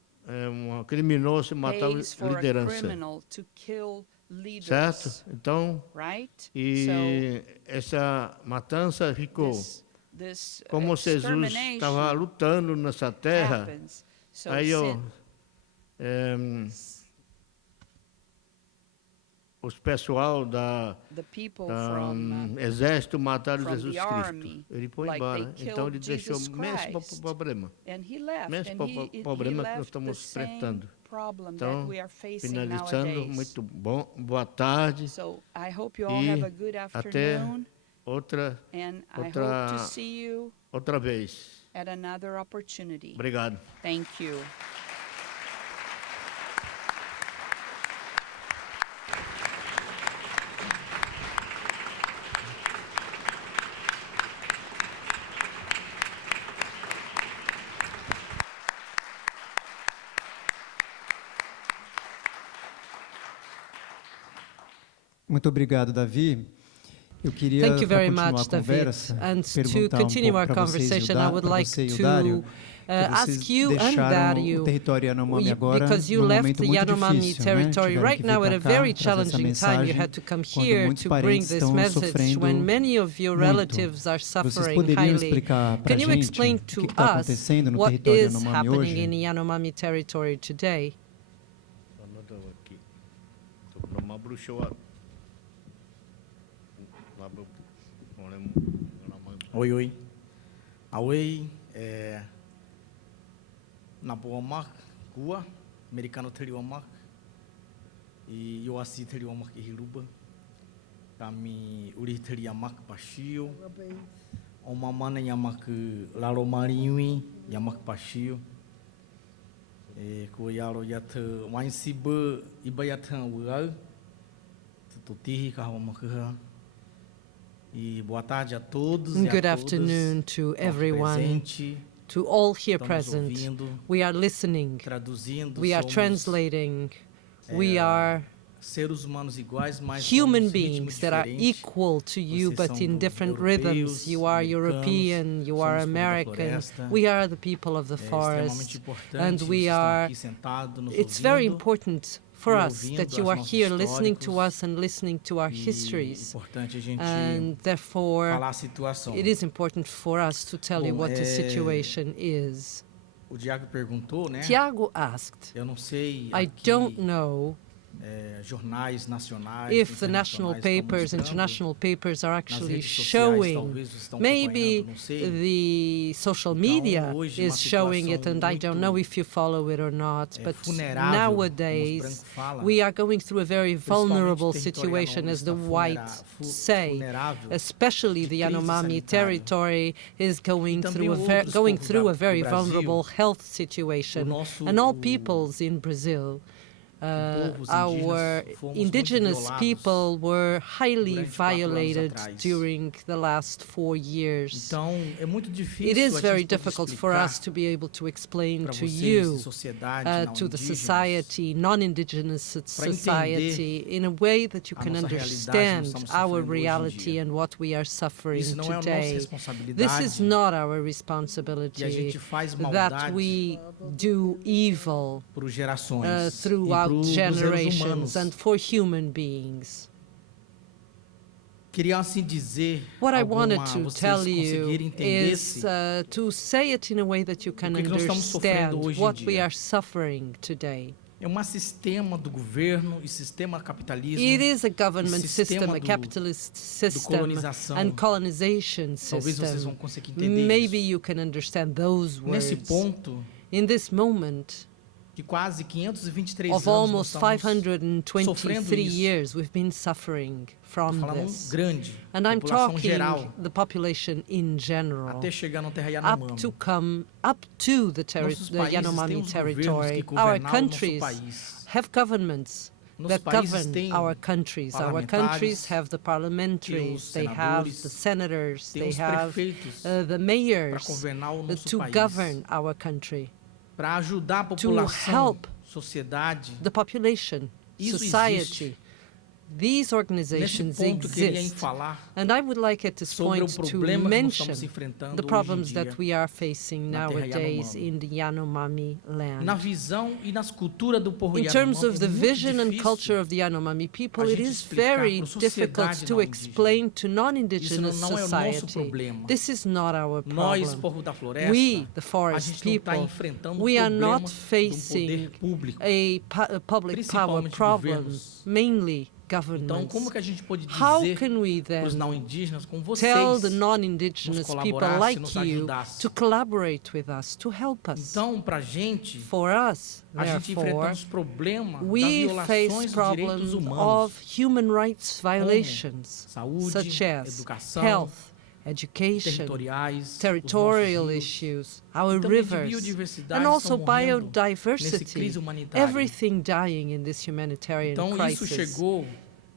criminoso matar pays for a liderança, criminal to kill leaders. certo? Então, Right? e essa matança ficou This como Jesus extermination estava lutando nessa terra. happens. So Aí, ó, os pessoal the people da from exército mataram from Jesus the Cristo. army, Ele foi like embora. they Então ele killed deixou Jesus o mesmo Christ. problema. and he left, Mesmo and he problema que nós left estamos the same enfrentando. problem Então, that we are facing finalizando, nowadays. muito bom, boa tarde. So I hope you all E have a good até afternoon, outra and I hope outra- to see you vez. at another opportunity. Obrigado. Thank you. Muito obrigado, Davi. Eu queria, Thank you para very continuar much, a David. conversa, And to perguntar continue our pouco para vocês, conversation, I would like você e o to Dário, que ask vocês you and deixaram Dario, o território Yanomami agora because you num left momento the muito Yanomami difícil, territory né? Tiveram right que vir now at para a cá, very trazer essa challenging time. You mensagem, had to come quando here muitos to bring parentes this estão message sofrendo when many of your muito. relatives are Vocês suffering poderiam highly. explicar para a Can you gente explain o to que está us acontecendo no what território is Yanomami happening hoje? in Yanomami territory today? Oi, oi. Away, na boa marca, Gua, americano teriwa marca, e eu assi teriwa marca e Hiruba, kami uri teriwa marca Pachio, uma mana yamaka Laro Mariwi, yamaka Pachio, ko yaro yata wainsiba iba yata uau, tututihi kahawamaka. E boa tarde a todos e a Good todas afternoon to que estão aqui everyone, presente, to all here estamos present. ouvindo, We are listening, traduzindo, we are somos, translating, we are seres humanos iguais, mas human somos ritmos beings that are diferentes. equal to you, Vocês but são in different europeus, rhythms. You are americanos, European, you are somos povo da American, floresta. we are the people of the É extremamente forest, importante, and vocês we estão are, aqui sentados, nos it's very ouvindo, important for e us ouvindo that you as are nossos here listening to históricos, us and listening to our e histories. importante a gente And therefore, falar a situação. it is important for us to tell you Bom, what the situation is. O Diago perguntou, né? Tiago asked, Eu não sei I aqui, don't know jornais nacionais, if the national internacionais estão papers, mostrando. international papers are Nas actually redes sociais, showing. talvez vocês estão Maybe acompanhando, não sei. the social Então, media hoje, uma is showing it, situação and I don't know muito, if you follow it or not, but vulnerável, nowadays como os brancos falam, we are going through a very vulnerable principalmente situation, as the territorial, whites está say. vulnerável Especially de the crise Yanomami sanitária. territory is going também through outros going povos through a do very Brasil. vulnerable health O situation, nosso- and all peoples in Brazil. povos Our indígenas fomos muito indigenous violados people were highly durante 4 anos violated atrás. during the last 4 years. Então, é muito difícil It is a very gente poder difficult for explicar us to be able to explain para to vocês you, de sociedade não to the indígenas, society, non-indigenous entender society, in a way that you a can nossa realidade, understand nós estamos our sofrendo hoje em reality dia. and what we are suffering Isso não é a nossa today. responsabilidade. This is not our E a responsibility gente faz that maldade we do evil por gerações throughout e para os seres generations humanos. and for human beings. Queria assim dizer What I alguma, wanted to vocês tell you conseguirem entender is to say it in a way that you can o que nós estamos sofrendo understand hoje em what we dia. are suffering today. É um sistema do governo e sistema capitalismo. It is a government e system, sistema a capitalist system, colonização. and colonization Talvez vocês vão system. conseguir entender Maybe isso. you can understand those Nesse words. ponto In this moment de quase 523 of anos almost nós estamos 523 sofrendo isso. years, we've been suffering Tô from falando this. grande, And I'm população talking geral, the population in general, até chegar na terra up Yanomami. to the Nossos the países têm Yanomami os governos territory. que Our governaram nosso countries país. have governments Nos that países govern têm our countries. Our countries parlamentares, have the tem parliamentaries, os they have senadores, the senators, tem they os have prefeitos the para mayors governar o nosso to país. govern our country, Para ajudar a to população, help sociedade. the population, Isso society. existe. These Nesse organizations ponto, queria exist. falar And I would like at this sobre o point to problema que nós mention estamos enfrentando the hoje em problems dia that we are facing na terra nowadays Yanomami. in the Yanomami land. na visão e nas culturas do povo In terms of Yanomami. the É muito vision and difícil culture of the Yanomami people, a it gente is explicar very pra sociedade difficult to não explain to Isso non-indigenous não é o nosso society. problema. This is not our Nós, problem. povo da floresta, We, the a forest gente não está people, enfrentando we are problema not do facing poder público. a public power Principalmente problem, governos. mainly Então, governments. como que a gente pode How dizer can we para os then não indígenas, como tell vocês, the non-indigenous nos people colaborassem, like nos you ajudassem? to collaborate with us, to help us? Então, para a gente, For us, a gente enfrenta therefore, os problemas das we violações face de direitos problems humanos, of human rights violations, saúde, such as educação, health, education, territoriais, territorial os nossos rios, issues, our e também de rivers, biodiversidade and also estão morrendo nessa biodiversity, crise humanitária. everything dying in this humanitarian Então, isso crisis. chegou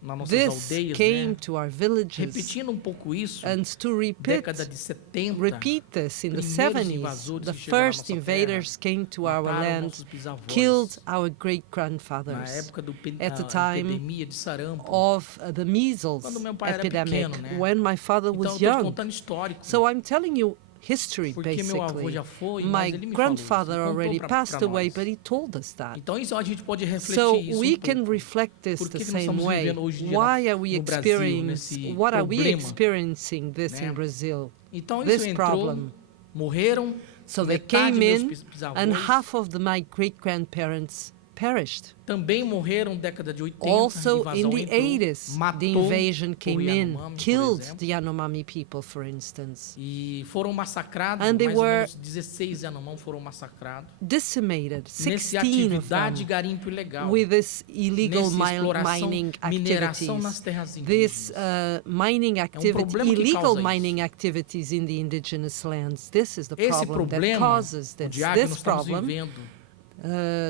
nas nossas This aldeias, came né? to our villages, Repetindo um pouco isso, and to década de 70, repeat this in the primeiros 70s, invasores the que chegaram à first nossa invaders came to our mataram land, nossos bisavós. killed our Na great-grandfathers época do at the a time epidemia de sarampo. of the measles Quando meu pai era epidemic, pequeno, né? when my father Então, was eu estou young. contando histórico. So I'm telling you history, Porque meu avô basically. já foi, My mas ele me grandfather falou, already contou passed pra away, nós. but he told us that. Então isso a gente pode refletir So isso we um can pouco. reflect this Por que the que nós same estamos way. vivendo hoje em dia Why are we no Brasil, nesse experiencing? What are we problema, experiencing this né? in Brazil? Então This isso entrou, problem. morreram, So they metade came meus in, bisavós and half of my great-grandparents perished. também morreram década de 80, Also, a in invasão the entrou, 80s, the matou invasion o came in, Yanomami, por killed exemplo, the Yanomami people, for instance, e foram massacrados, And they mais ou were menos 16 Yanomami foram massacrados, decimated, nessa 16 of atividade de them, garimpo ilegal, with this illegal nessa exploração, mining mineração nas activities. terras This indígenas. mining problema que illegal causa isso. mining activities in the indigenous lands. This is the Esse problem that problema, causes o this. Diário, nós This estamos problem, vivendo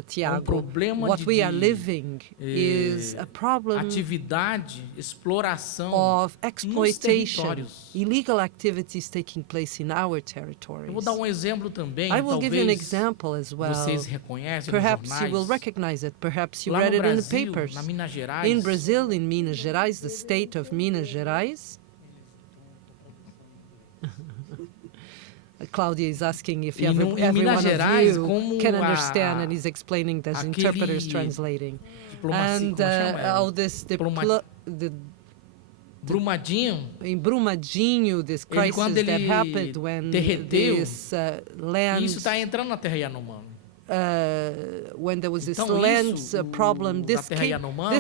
Tiago, problema what we are de living is a problem atividade, exploração of nos exploitation, territórios. illegal activities taking place in our territories. Eu vou dar um exemplo também, I will give you an talvez example as well. vocês reconhecem Perhaps nos you will jornais. recognize it. Perhaps you Lá read no it in the Brasil, papers. na Minas Gerais, In Brazil, in Minas Gerais, the state of Minas Gerais. Claudia is asking if E no- em every Minas one of Gerais, you como can a- understand, and he's explaining that aquele interpreters translating. diplomacia, And como chama? all this Diploma- Brumadinho, in Brumadinho, this crisis quando that ele happened when derreteu, this land, isso está entrando na terra Yanomami. when there was this Então, land isso, problem, da this terra Yanomami,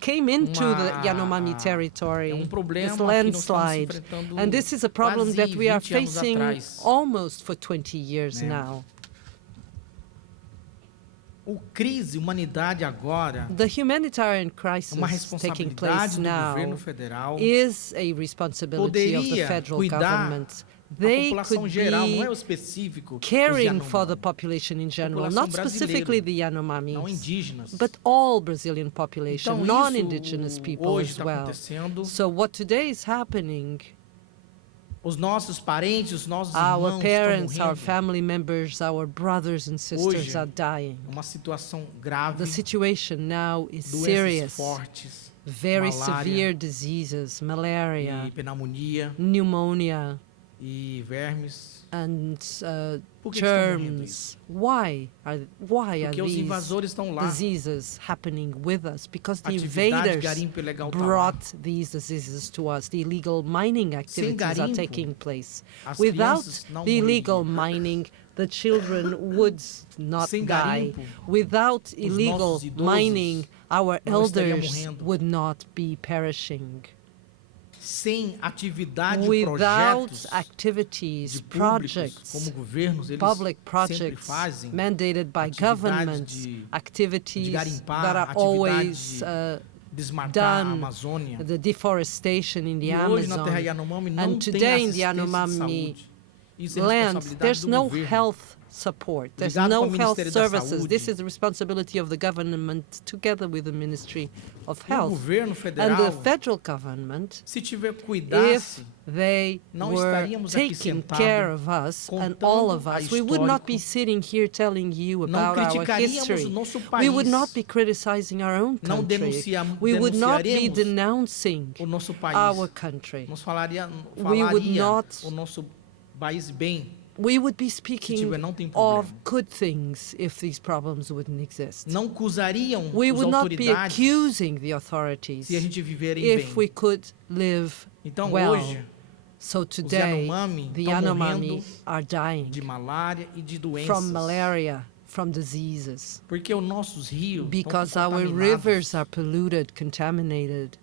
came into the uma- Yanomami territory, é problema this que nós estamos landslide. enfrentando And this is a problem that quase we are 20 anos facing atrás. almost for 20 years Né? now. O crise, humanidade agora, The humanitarian é uma crisis taking responsabilidade place do now governo federal, is a responsibility of the poderia federal cuidar government. da They população could geral, não é be o específico, os caring for the Yanomami, population in general, população not specifically the não Yanomamis, indígenas. but all Brazilian population, Então, non-indigenous isso people hoje as está well. acontecendo. So what today is happening, Os nossos parentes, os nossos our irmãos parents, estão our morrendo. family members, our brothers and sisters Hoje, are dying. É uma situação grave, The situation now is doenças serious. fortes, Very malária severe diseases, malaria, e pneumonia pneumonia, e vermes. and Por que estão morrendo germs. Why are Porque os these invasores estão lá. diseases happening with us? Because the Atividade invaders garimpo ilegal tá lá. brought these diseases to us. The illegal mining activities are garimpo, taking place. as Without crianças não the illegal morreriam. mining, the children would not Sem die. garimpo, Without illegal nossos idosos mining, our não estariam elders morrendo. would not be perishing. Sem atividade, Without projetos activities, de públicos, projects, como governos, eles public sempre projects fazem, mandated by atividade governments, de activities garimpar, that are atividade always de desmatar a done, Amazônia. the deforestation in the E hoje na terra Amazon. Yanomami não And tem today in the assistência de Yanomami saúde. Isso é land, responsabilidade there's do no governo. health support. There's Ligado no com o health Ministério da services. This Saúde. is the responsibility of the government together with the Ministry of E o Health. governo And federal, the federal government, se tiver if cuidasse, they não were estaríamos aqui taking sentados care of us and all of contando a us, we would not be histórico. sitting here telling you Não about our criticaríamos history. o nosso We would país. not be criticizing our own Não country. We would not be denunciaremos denouncing o nosso país. our country. Nós falaria We would not- o nosso país bem. We would be Se speaking tiver, não tem of problema. good things if these problems wouldn't exist. Não acusariam We as would not be autoridades accusing the authorities se a gente viverem if bem. we could live Então well. hoje, So today, Yanomami the estão Yanomami morrendo are dying de malária e de doenças. from malaria, from diseases, Porque os nossos rios because estão our contaminados. rivers are polluted, contaminated.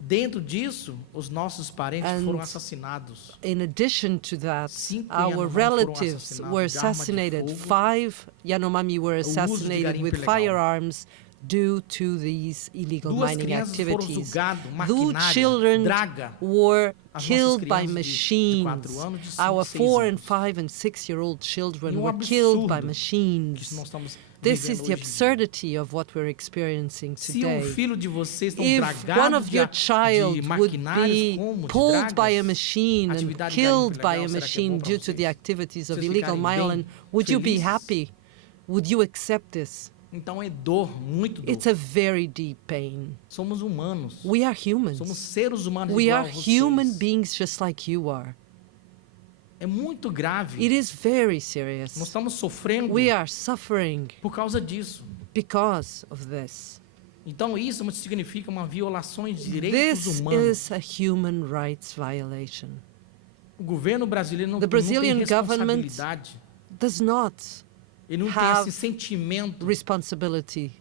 Dentro disso, os nossos parentes And foram assassinados. In addition to that, 5 our Yanomami foram relatives assassinados were de arma de assassinated. fogo. 5 Yanomami were uso de assassinated garimpo with ilegal. firearms due to these illegal Duas mining crianças foram activities. julgadas, Two maquinária, children draga. were As killed nossas by crianças de machines. 4 anos, de 5, Our 6 4 and anos. 5 and 6-year-old children E um were killed by absurdo que machines. nós estamos This vivendo is the hoje em dia. absurdity of what we're experiencing Se today. filho de vocês estão If dragados one of your child de would maquinários be como de pulled by a dragas, machine and atividade killed garimpo by ilegal, a será que é machine bom pra due to the vocês? activities of Vocês illegal ficarem bem, mining, would you be felizes? happy? Would you accept this? Então é dor, muito dor. It's a very deep pain. Somos humanos. We are Somos humans. seres humanos We igual are a vocês. human beings just like you are. É muito grave. It is very Nós serious. estamos sofrendo We are suffering por causa disso. because of this. Então isso significa uma violação de direitos This humanos. is a human rights violation. O governo brasileiro não, The não tem Brazilian government responsabilidade. Does not Ele não tem have esse sentimento responsibility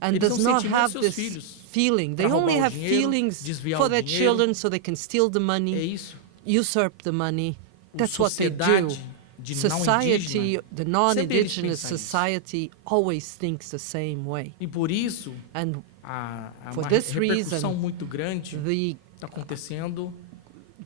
and Eles does são not sentimentos have dos seus this filhos. feeling. They Pra only roubar o have dinheiro, feelings desviar for o their dinheiro. children so they can steal the é money, isso. usurp the money. That's what they do. Sociedade de não Society, indígena, the sempre eles non-indigenous pensam isso. society always thinks the same way. E por isso, And há For uma this repercussão reason, muito grande the está acontecendo.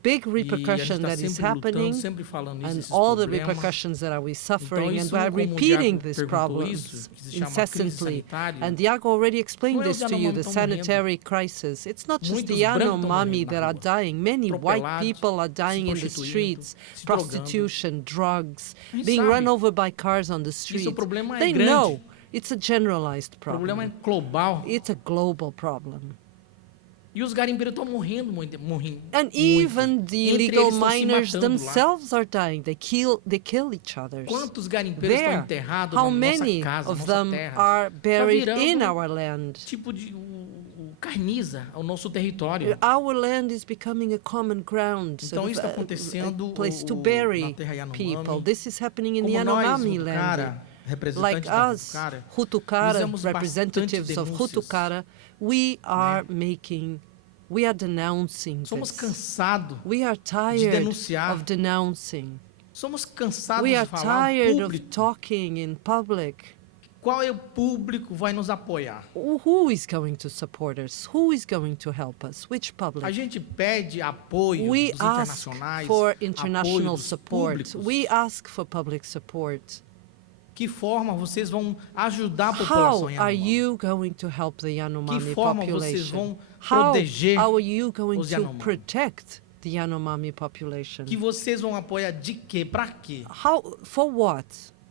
big E a gente repercussion está that is sempre lutando, happening sempre falando isso, and esses all the problemas. repercussions that are we suffering, Então, and isso, we are como o repeating Diago these perguntou problems isso, que se chama crise incessantly. sanitária, And Diago already explained não é this os to you, Yanomami the que estão morrendo. sanitary crisis. It's not just Muitos the brancos estão Yanomami morrendo that na are rua, dying. Many white atropelados, people are dying in the prostituindo, streets, se prostitution, drugs, A gente being sabe. run over by cars on the Isso, streets. o problema é They grande. know it's a generalized O problema é problem. global. It's a global problem. E os garimpeiros estão morrendo, morrendo. And muito. even the Entre illegal eles estão se miners matando lá. themselves are dying. They kill each other. Quantos garimpeiros estão There, enterrados how na nossa many casa, of nossa them terra? are buried virando in our land? Tipo de o encarniza o nosso território. Our land is becoming a common ground, Então isso está a acontecendo place to na bury terra people. Yanomami. This is happening in the Como nós, Yanomami Hutucara, land. representantes Like da us, Hutucara, Hutucara, fizemos bastante representatives of denúncias. Hutucara, we are denouncing Somos this. cansados We are de tired denunciar. of denouncing. Somos cansados We de are falar tired público. of talking in public. Qual é o público que vai nos apoiar? Who is going to support us? Who is going to help us? Which A public? gente pede apoio We dos ask internacionais, for apoio international dos support. públicos. We ask for public support. Que forma vocês vão ajudar a How população are Yanomami? you going to help the Yanomami Que forma vocês population? vão How proteger are you going os to Yanomami? protect the Yanomami population? Que vocês vão apoiar de quê? Para quê? For what?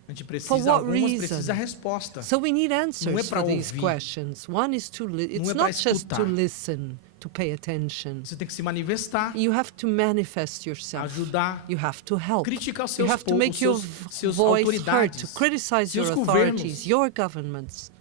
A gente For precisa, what algumas reason? precisa resposta. So we need Não é answers para for these ouvir. questions. One is to it's Não é para not just to escutar. listen, to pay attention. Você tem que se manifestar, You have to manifest yourself. ajudar, You have to help. criticar os You seus have to make your seus voice heard, autoridades, to criticize your seus authorities, governos. your governments.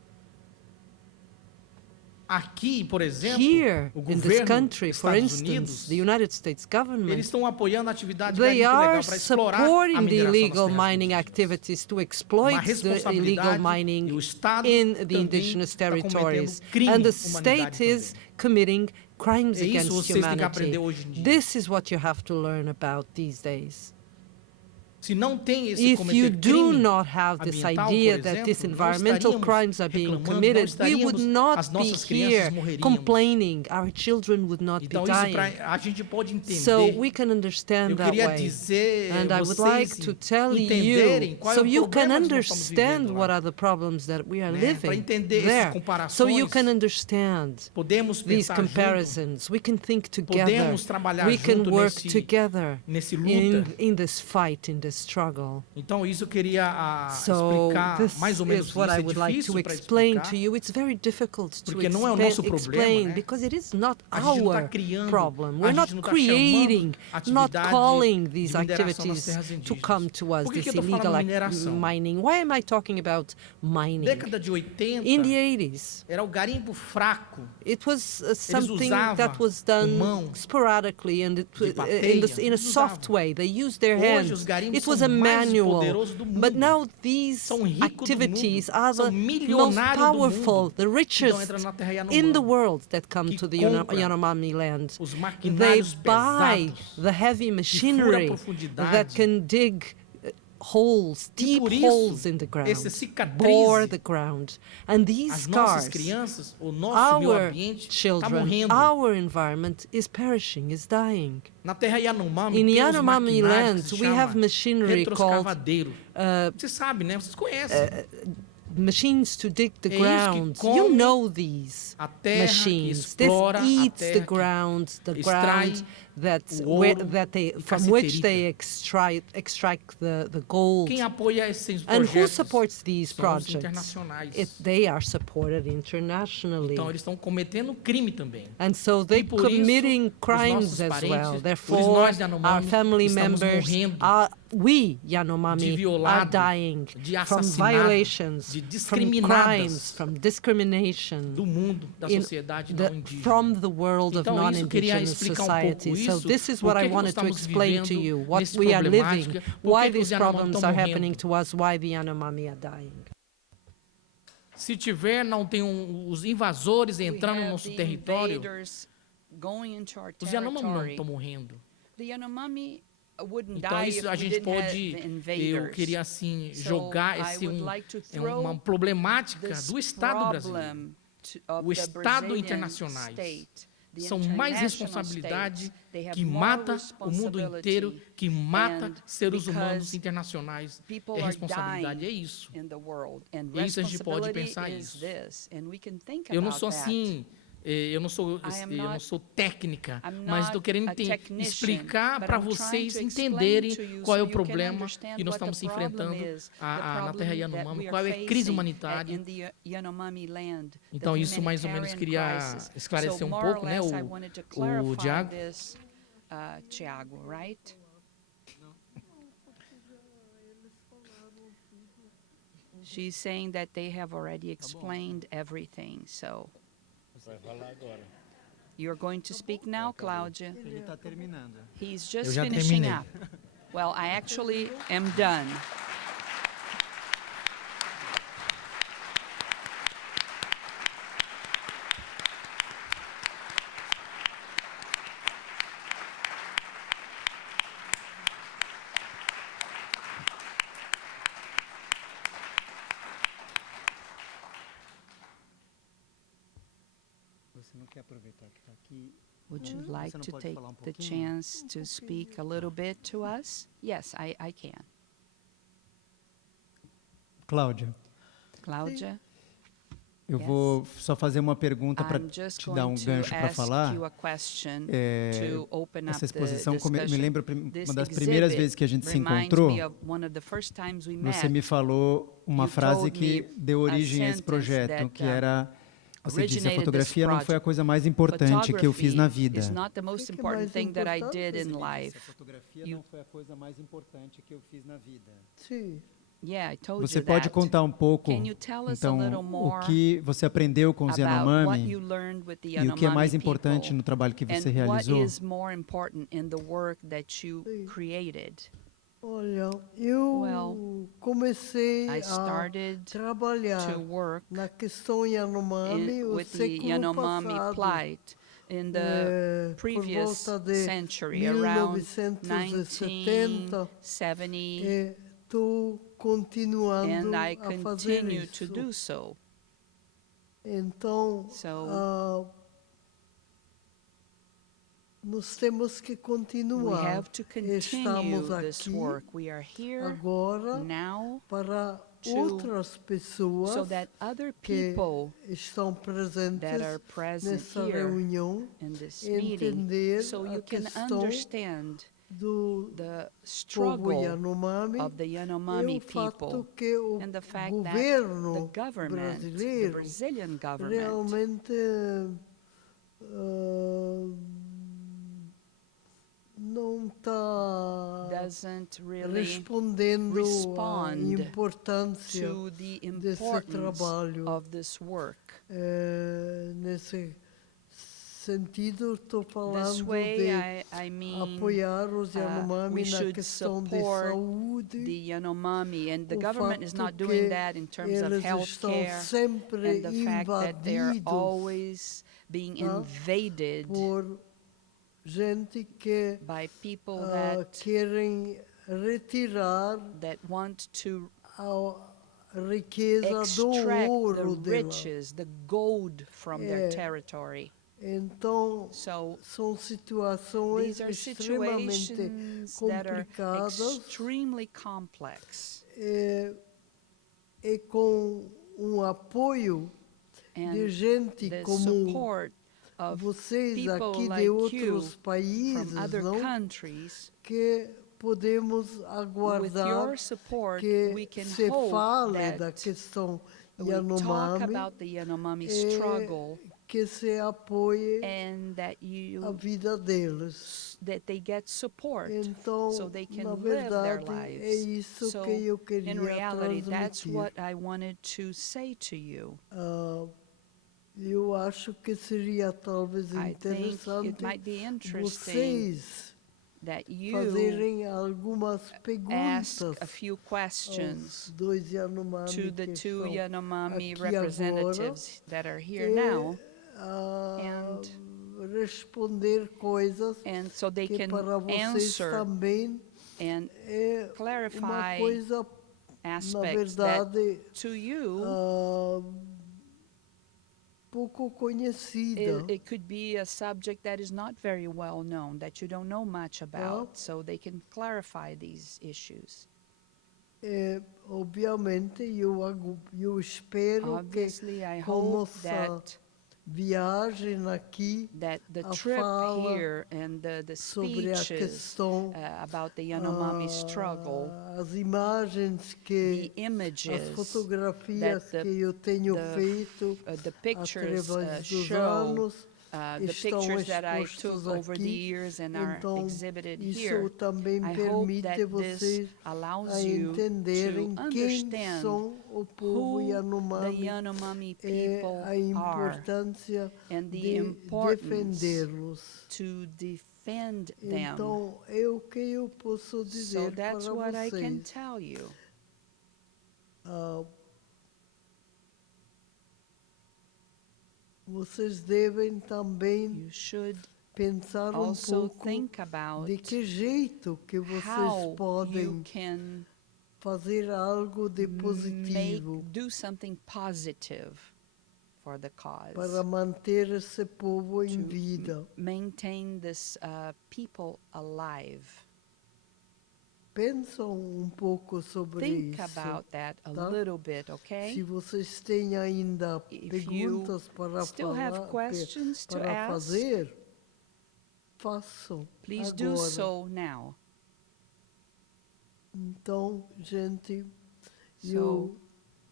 Aqui, por exemplo, Here, o in this governo country, dos for Estados instance, Unidos, the United States eles government, estão apoiando a atividade they garimpo are ilegal para explorar a supporting the mineração nas illegal terras mining indígenas. activities to Uma exploit the illegal responsabilidade, e mining o Estado in the também indigenous está cometendo territories. crime And the humanidade state is também. committing crimes É isso against vocês têm que humanity. aprender hoje em dia. This is what you have to learn about these days. Se não tem esse If you cometer do crime not have this ambiental, idea por that these exemplo, não environmental estaríamos crimes are being reclamando, committed, não we would estaríamos, not as be nossas crianças here morreríamos. complaining. Our children would not Então be isso dying. a gente pode entender. So we can understand Eu that queria way. dizer And I would vocês like to tell entenderem you, qual so é o you can problema que nós estamos understand vivendo what lá. are the problems that we are Né? Para living entender there. essas comparações, So you can understand podemos these pensar junto, comparisons. We can think together. podemos trabalhar We can junto work nesse, together nesse luta. in this fight, in this struggle. Então isso eu queria So explicar this mais ou menos is what isso. I É would like to difícil para explain explicar, to you. It's very difficult to porque não é o nosso explain problema, né? because it is not A gente não está our criando, problem. a We're not gente não está creating, chamando not atividade calling de these mineração nas activities terras to indígenas. come to us, Por que this eu estou illegal falando mineração? mining. Why am I talking about mining? Década de 80 In the 80s, era o garimpo fraco. it was something usavam that was o done mão sporadically and de in papeia, a eles soft usavam. way. They used their Hoje, os hands. garimpos It was são a mais manual. poderosos do But mundo. now these São ricos do activities mundo. are São the most milionários do powerful, mundo. the Então richest entra na terra in the Yanomami. world that come Que to the compra Yanomami land. os They maquinários buy pesados the heavy fura a machinery profundidade. that can dig holes, E deep por holes isso, in the ground, essa cicatriz, bore the ground. And these as nossas scars, crianças, o nosso meio our ambiente está children, morrendo. our environment is perishing, is dying. Na terra Yanomami In tem os Yanomami maquinários lands, que se we have chama machinery called retroescavadeiro. Você sabe, né? Vocês conhecem. machines to dig the É isso que ground. come You know these a terra, que machines. This explora a eats the terra, que ground, extrai that o ouro e from which caceterica. they extract the gold. Quem apoia esses And who projetos supports these são os projects? internacionais. They are supported internationally. Então eles estão cometendo crime também. And so they're por isso, committing os crimes nossos as parentes, well. por isso Therefore, nós, Yanomami, our family estamos members, morrendo we, de Yanomami, are violado, dying de from assassinado, violations, de from discriminadas crimes, from discrimination, do mundo, da sociedade não indígena. from the world of Então, isso eu queria non-indigenous explicar society. pouco So isso, this is por what que I que wanted nós to estamos explain to vivendo you, what nesse we are living, problemática, por why que que os these Yanomami problems estão are morrendo. happening to us, why the Yanomami are dying. Se tiver, não tem os invasores entrando no nosso território, Going into our os Yanomami não territory. estão morrendo. The Yanomami wouldn't Então die isso if a we gente didn't have pode, the eu invaders. queria assim So jogar I would like to throw uma problemática this do Estado brasileiro. problem of O the Estado Brazilian internacionais state, the são mais international responsabilidade states, they have que more mata o mundo inteiro, responsibility, que mata and seres humanos because internacionais. people É are responsabilidade, é dying isso. in the world, and E isso a gente pode responsibility pensar is isso. this, and we can think Eu não about sou that. assim, eu não sou técnica, I'm mas not estou querendo a technician, explicar but para I'm trying vocês to explain entenderem to you qual é so o you can problema understand que nós what the estamos problem enfrentando is, na terra that Yanomami, we are qual é a crise facing humanitária. in the Yanomami land, the Então isso mais ou menos humanitarian queria crisis. esclarecer So um more or pouco, né, less I wanted to o clarify Diago. this, Thiago, right? She's saying that they have already explained everything, so. You're going to speak now, Cláudia? Ele está terminando. He's just já finishing terminei. up. Well, I actually am done. Você não quer aproveitar que está aqui? Would you like não to pode take falar the pouquinho? chance to speak a little bit to us? Yes, I can. Cláudia, Cláudia, eu Yes. vou só fazer uma pergunta para I'm just te dar going um to gancho para ask falar. you a question É, to open essa up the exposição me discussion. lembra This uma das primeiras exhibit vezes que a gente se reminds encontrou. me of one of the first times we Você met. me falou uma You frase told que me deu origem a esse sentence projeto, that, que era, você disse, a originated fotografia this não foi a project. coisa mais importante que eu fiz na vida. Is not the most important thing that I did in A life. fotografia You- não foi a coisa mais importante que eu fiz na vida. Sim. Yeah, I told Você you pode that. contar um pouco, Can you tell us a então, little o more que você aprendeu com os about what Yanomami you learned with the e o que é mais Yanomami importante people no trabalho que você and what realizou? is more important in the work that you Sim. created? Olha, eu Well, comecei I a started trabalhar to work na questão Yanomami o with the século Yanomami passado. plight in the Por previous volta de century, around 1970, 1970, estou continuando and I a fazer continue to isso. do so. Então, So, nós temos que we continuar. have to continue Estamos this aqui work. We are here agora now para to- outras pessoas so that other que people estão presentes that are present nessa here reunião in this meeting, entender so a you can questão understand do the povo struggle Yanomami of the e Yanomami o fato people que o and the fact that governo the government, the brasileiro Brazilian government, realmente não está doesn't really respondendo à respond importância to the desse importance trabalho. of this work. Nesse sentido, estou This falando way, de I mean, apoiar os we Yanomami na should questão de support saúde. the Yanomami, and the o government is fato not que doing that in terms of eles health estão care, sempre and the fact that they're invadidos always being tá? invaded por gente que by people that querem retirar want to a riqueza do extract the ouro dela. riches, the gold from their É. territory. Então, So são situações these are extremamente situations that are complicadas extremely complex, e com apoio de and gente the como support of vocês people aqui like de outros you países, from other não? countries. Que podemos With aguardar your support, we que can se hope fale da that questão we talk Yanomami about the Yanomami e struggle que se apoie and that a vida deles. they get support Então, so they can na live their verdade, é lives. isso So, que eu queria in reality, that's transmitir. what I wanted to say to you. Eu acho que seria talvez I think it interessante might be interesting vocês that you fazerem algumas ask perguntas a few questions aos dois Yanomami to the que two estão Yanomami aqui representatives that are here e, now, and responder coisas and so they que can para vocês answer também and é uma clarify coisa, na aspects that verdade, to you pouco conhecida. it could be a subject that is not very well known, that you don't know much about, so they can clarify these issues. Obviamente, eu espero Obviously, I que com hope nossa that viagem aqui the a trip fala here and the sobre a speeches questão, about the Yanomami struggle, as imagens the que as images, fotografias that que eu tenho the feito the pictures através dos show anos the estão pictures that I expostos took over the aqui. years and are Então, exhibited isso here, também I hope that permite this vocês allows a you entenderem to quem understand são o povo who the Yanomami Yanomami e people a are importância and the de importance defendê-los. to defend them. Então, é o que eu posso So dizer para that's what I can vocês. tell you. Ah, vocês devem também You should pensar also pouco think about de que jeito que vocês how you podem can fazer algo de positivo do something positive for the cause. para manter esse povo em to vida. maintain this people alive. Pensam pouco sobre Think isso. about that a tá? little bit, okay? Se vocês têm ainda If perguntas para still have falar, questions to para ask, fazer, façam please agora. do so now. Então, gente, So, eu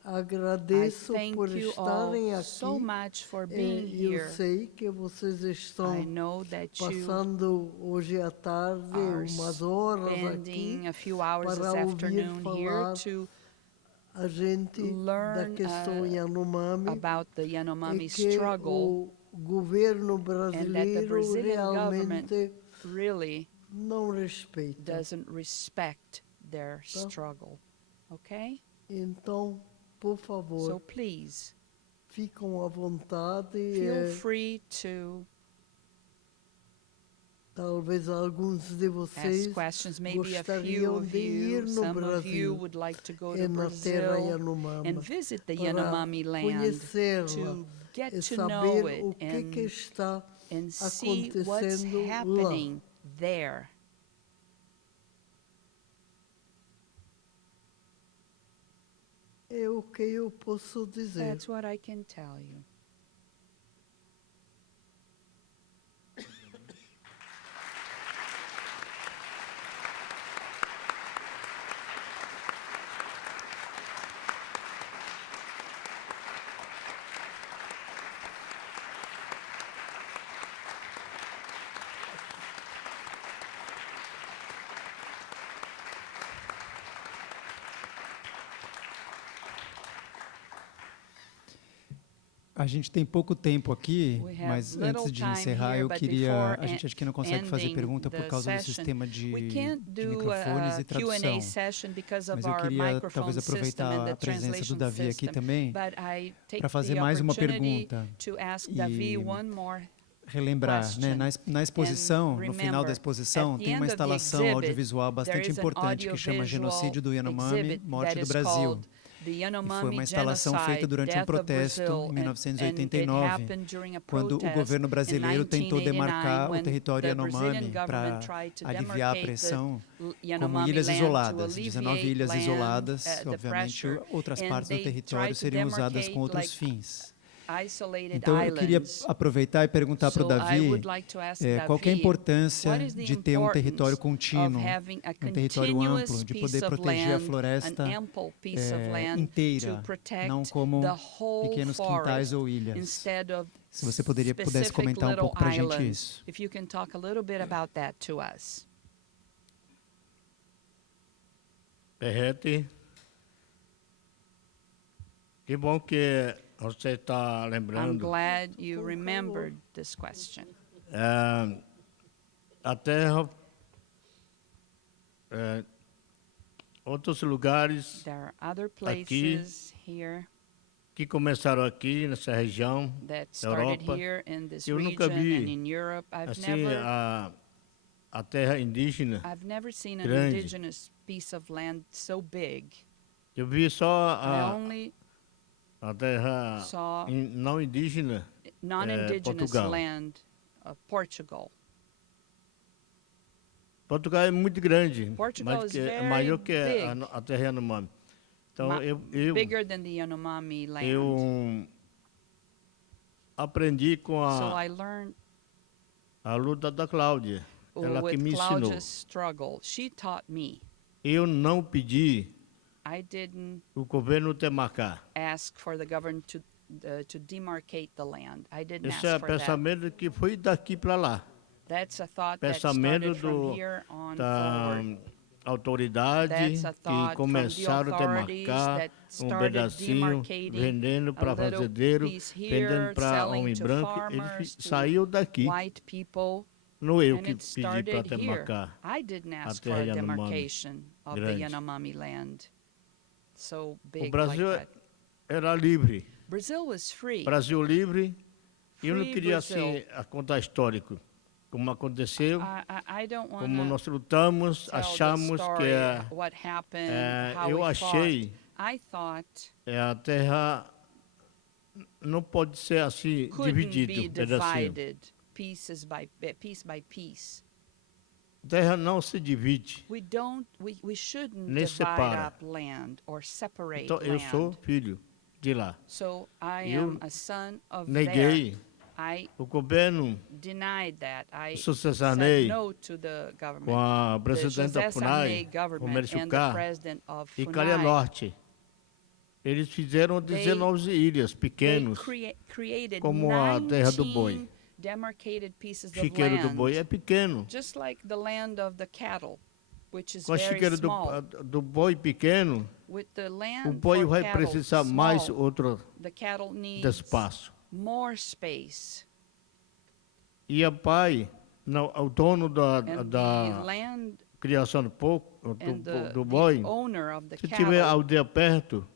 I agradeço thank por you estarem all aqui. so much for being Eu here. sei que vocês estão I know that you passando hoje à tarde are umas horas aqui spending a few hours this para ouvir afternoon here falar to a gente da learn questão Yanomami about the e Yanomami que struggle, o governo and that the brasileiro Brazilian government realmente really não respeita. doesn't respect their struggle. Okay? Então, por So favor, please ficam à vontade. feel free to Talvez alguns de vocês ask questions. Maybe a few gostariam of de ir you, no some of you Brasil would like to go e to na terra Brazil Yanomami and visit the para Yanomami land conhecê-la to get e to know saber o it que está and see what's acontecendo lá. happening there. É o que eu posso dizer. That's what I can tell you. A gente tem pouco tempo aqui, We have mas little antes de time encerrar, here, eu but queria. before A gente acho que não consegue fazer ending pergunta por the causa do session, sistema de we can't do microfones a e Q&A tradução. session because of Mas eu our queria microphone talvez system and aproveitar the a presença do translation Davi aqui system. também But I take para fazer the mais uma opportunity pergunta to ask e Davi one more relembrar, né, question. na exposição, And no final da remember, exposição, at the tem uma end of the instalação exhibit, audiovisual there bastante is an importante que chama audiovisual Genocídio do Yanomami, exhibit Morte that do is Brasil. called The E foi Yanomami uma instalação feita Genocide, durante um Death of protesto Brazil, em and it 1989, happened during a quando o protest governo brasileiro in tentou 1989 demarcar o when território the Brazilian Yanomami para government tried to aliviar a demarcate the pressão como Yanomami ilhas land to isoladas, 19 alleviate ilhas land, isoladas, the obviamente pressure, outras and partes do they território tried to seriam usadas com demarcate outros like fins. isolated Então eu queria islands. aproveitar e perguntar para o So I Davi would like to ask qual que é a Davi, importância what is the de ter um território importance contínuo, of having a um território continuous amplo, de piece poder of proteger a land, floresta an ample piece of land inteira, to protect não como the whole pequenos forest quintais ou ilhas. instead of Se você pudesse specific comentar um little pouco para a gente islands? isso. If you can talk a little bit about that to us. Perrete. Que bom que você está I'm lembrando. glad you remembered this question. A terra, outros lugares There are other places here que começaram aqui nessa região that da started Europa. here in this Eu nunca region vi and in Europe. assim a terra indígena. I've never seen an grande. indigenous piece of land so big. Eu vi só I only a terra saw não indígena. non-indigenous Portugal. land of Portugal. Portugal é muito grande, Portugal mas is é very maior que big. a terra Yanomami. Então Bigger than the Yanomami land. eu aprendi com So I learned a luta da Cláudia. Ela que with me ensinou. Claudia's struggle. She taught me. Eu não pedi I didn't o governo demarcar. ask for the government to to demarcate the land. I didn't Esse é ask for that. pensamento que foi daqui para lá. That's a thought that Pensamento started from do, here on da forward. autoridade That's a que thought from the começaram a authorities demarcar that um started pedacinho, vendendo demarcating a para little fazendeiro, piece vendendo here, para selling homem to branco. Ele farmers, to saiu daqui. white people, Não eu and que it pedi para started here. demarcar I didn't a ask for terra a Yanomami demarcation of the grande. Yanomami land so O big like Brasil that. era livre. Brazil was free. Brasil livre. E eu não Free queria Brazil. assim a contar histórico. Como aconteceu, I don't want como to nós lutamos, tell the achamos que story, what happened, how eu we achei fought. I thought a terra não pode ser assim couldn't dividido, be pedacinho. divided piece by piece. Terra não se divide. We shouldn't Nem divide separa. up land or separate Então eu sou land. filho de lá. So I Eu am a son of neguei there. I o governo denied that. I sucessanei said no to the government. com a The presidente da José Sarney FUNAI, o government Mércio and the Cá president of e Calha FUNAI, Norte. Eles fizeram 19 ilhas they pequenos, created como a terra do boi. 19 demarcated pieces of Chiqueiro do boi é land, pequeno. just like the land of the cattle, which is Com a very chiqueira small. do boi pequeno, With the o land boi for vai cattle precisar mais small, outro the cattle needs espaço. more space. E o pai, não, o dono And the da land criação do and do boi, the owner of the se tiver cattle, aldeia perto,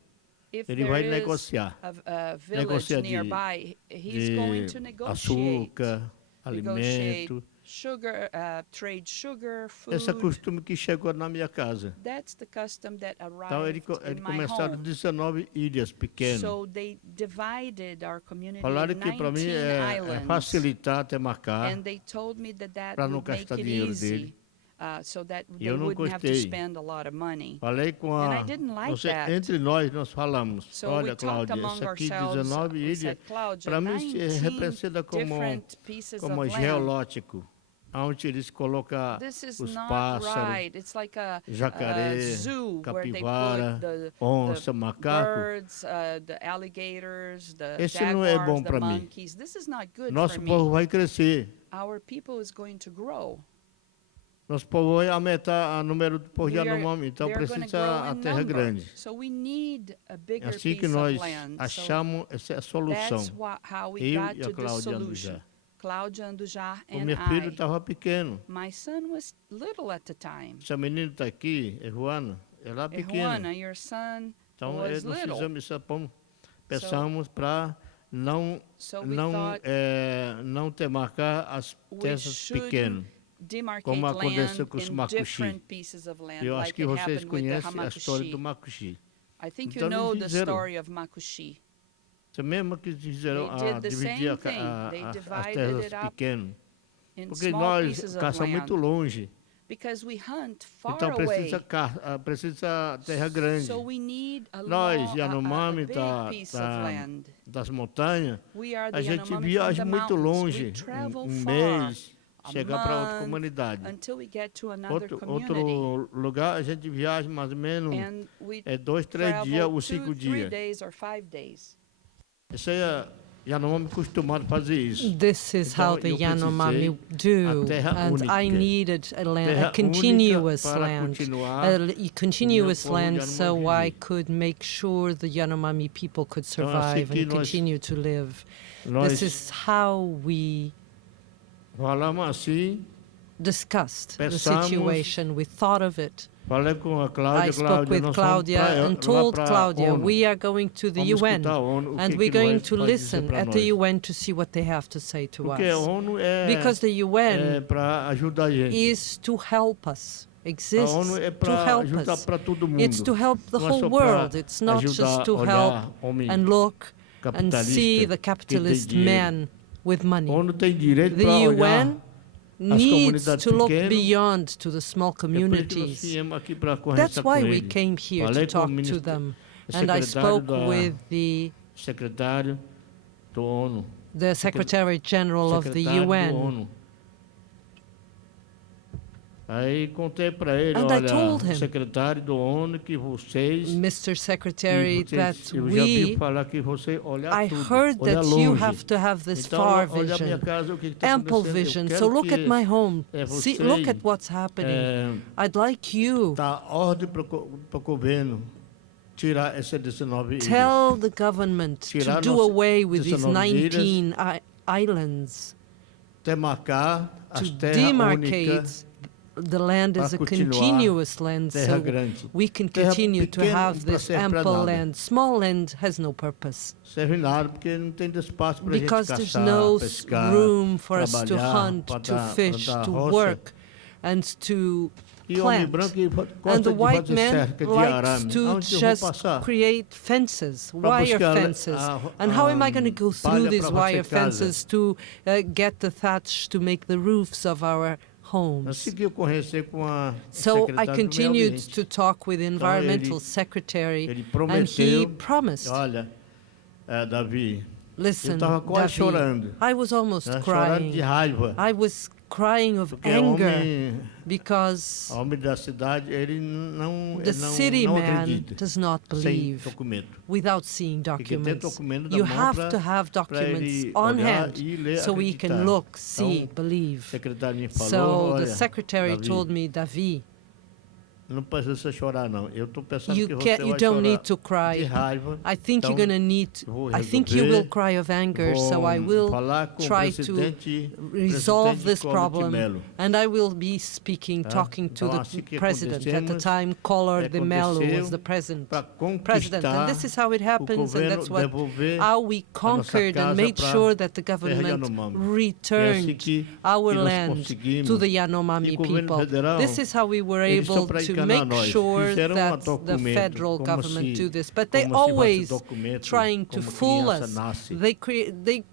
if ele there vai is negociar. a village Negociar nearby, he's de going to negotiate. açúcar, Negotiate alimento. sugar, trade sugar, Esse é food. costume que chegou na minha casa. That's the custom that Então, arrived ele in my começaram home. 19 ilhas pequenas. So they divided our community Falaram in que para mim 19 é islands. facilitar até marcar. And they told me that pra não would make gastar it dinheiro easy, dele. so that E they eu não wouldn't have to gostei. spend a lot of money. Falei com And a... I didn't like Você, that. entre nós falamos, So olha, we talked Cláudia, among essa aqui, ourselves. 19 We ilhas, said, Cláudia, para mim se 19 representa different pieces como of land. geológico, onde eles colocam This is os not pássaros, right. It's like a jacaré, zoo where they capivara, put the onça, macaco. birds, the alligators, the Esse jaguars, não é bom the para mim. monkeys. This is not good Nosso for povo me. vai crescer. Our people is going to grow. Nosso povo vai aumentar o número de povo de We are- Yanomami, então they are gonna precisa grow a in terra number. grande. So we need a bigger Assim que piece nós of land. So achamos essa é a solução. that's how we Eu got e a to the Cláudia solution. Andujar. Cláudia Andujar O and meu filho I. estava pequeno. My son was little at the time. Essa menina está aqui, é Juana, ela é pequena. Juana, your son Então, was nós little. fizemos isso, pensamos para não, So we não, thought não ter marcar as we terras should pequenas. demarcate como land aconteceu com os in macuxi. different pieces of land, Eu acho like que it vocês happened with the conhecem a história do Hamakushi. macuxi. I think Então, you know eles the fizeram. story of Makushi. Isso mesmo que fizeram They a did the dividir same thing. They as divided terras it up pequenas. In Porque small nós pieces of caçamos land, muito longe. because we hunt far Então away. precisa terra grande. So we need a, Nós, a Yanomami, big piece of land. das montanhas, We are the a gente Yanomami viaja from the muito mountains. longe, We travel um far, mês, a chegar para outra month, comunidade. until we get to another Outro community. lugar, a gente viaja mais ou menos And we 2, 3 travel dias ou 2, 5 3 dias. days or 5 days. Isso aí é Yanomami acostumado a fazer isso. This is how the Então, eu Yanomami precisei do, a terra and única. I needed a land, Terra a continuous única para land, continuar a continuous povo land, Yanomami so I viver. could make sure the Yanomami people could Então, assim survive que and nós- continue to live. Nós This is how we falamos assim, discussed the Pensamos- situation. We thought of it. falei com a I Cláudia, spoke with nós Claudia vamos pra- and lá told pra Claudia, ONU. we are going to the Vamos UN, escutar a ONU, o and que we're que going vai- to vai dizer listen pra at the nós. UN to see what they have to say to Porque a us. ONU é, Because the UN para ajudar a gente. is to help us, A exists ONU é to para help ajudar us. para todo mundo. It's to help the Não é whole só pra world. It's not ajudar just to a help olhar homem and look and capitalista see the que tem capitalist dinheiro. man with money. A ONU tem direito The para olhar. UN needs comunidades to look pequenas. beyond to the small É por isso que nós communities. viemos aqui para That's conversar why com we ele. came here to Falei com o talk to ministro- them. o And I secretário spoke da- with the secretário do ONU. Secretary General of the Secretário do UN. ONU. Aí contei para ele, And I olha, told him, secretário do ONU, que vocês, Mr. Secretary, that eu já vi we, falar que você olha I tudo, heard olha that you longe. have to have this Então, far olha a minha vision, casa, o que está ample acontecendo. Eu vision. quero So look at que, my home. você, Look at what's happening. I'd like you dar ordem para o governo tirar essas 19 ilhas. tell the government to Tirar do nossa- away with these 19 19 islands, Demarcar to as terras únicas, demarcate the land as a para continuar continuous land terra so grande. we can Terra continue to pequena have para this ser pra ample nada. land. Small land has no purpose Serve nada, porque não tem espaço para a gente because there's caçar, no pescar, room for us to trabalhar, hunt, to plantar- fish, plantar to roça. work, and to E o homem plant. branco And gosta the de white fazer man cerca de likes arame. to Aonde eu vou just passar? create fences, Pra wire buscar fences. And how am I going to go through palha these pra fazer wire casa. fences to get the thatch to make the roofs of our Eu homes? segui conhecer com a So I secretária do meio continued ambiente. to talk with the environmental ele secretary, Ele and he prometeu, promised. olha, Davi, Listen, eu estava quase Davi, chorando, I was almost chorando de crying. raiva, I was crying of porque anger because homem da cidade, ele the city não man acredita does not sem believe documento. without seeing Tem que ter documents. documento na You mão have pra- to have pra documents ele on olhar hand e ler, so we can acreditar. look, see, Então, believe. O secretário me falou, So olha, the secretary Davi, told me, Davi, não precisa chorar não. Eu estou pensando you que você can't, you vai don't chorar need to de cry. raiva. I think Então, you're gonna need. vou I think you will resolver, cry of anger. So I vou will falar com o try to resolve presidente this Collor de problem, Mello. and I will be speaking, talking to Então, the assim que president. At the acontecemos, time, Collor de Mello was the para president, and conquistar this is how it o happens, and governo that's what devolver how we conquered and casa made pra sure that the terra government Yanomami. returned que our nós land conseguimos. to the E Yanomami o governo people. federal, This is how we were eles só able para to enganar make nós, sure fizeram that the documento, federal como government se- do this, but they como se fosse always documento, trying to como fool criança us. nasce. They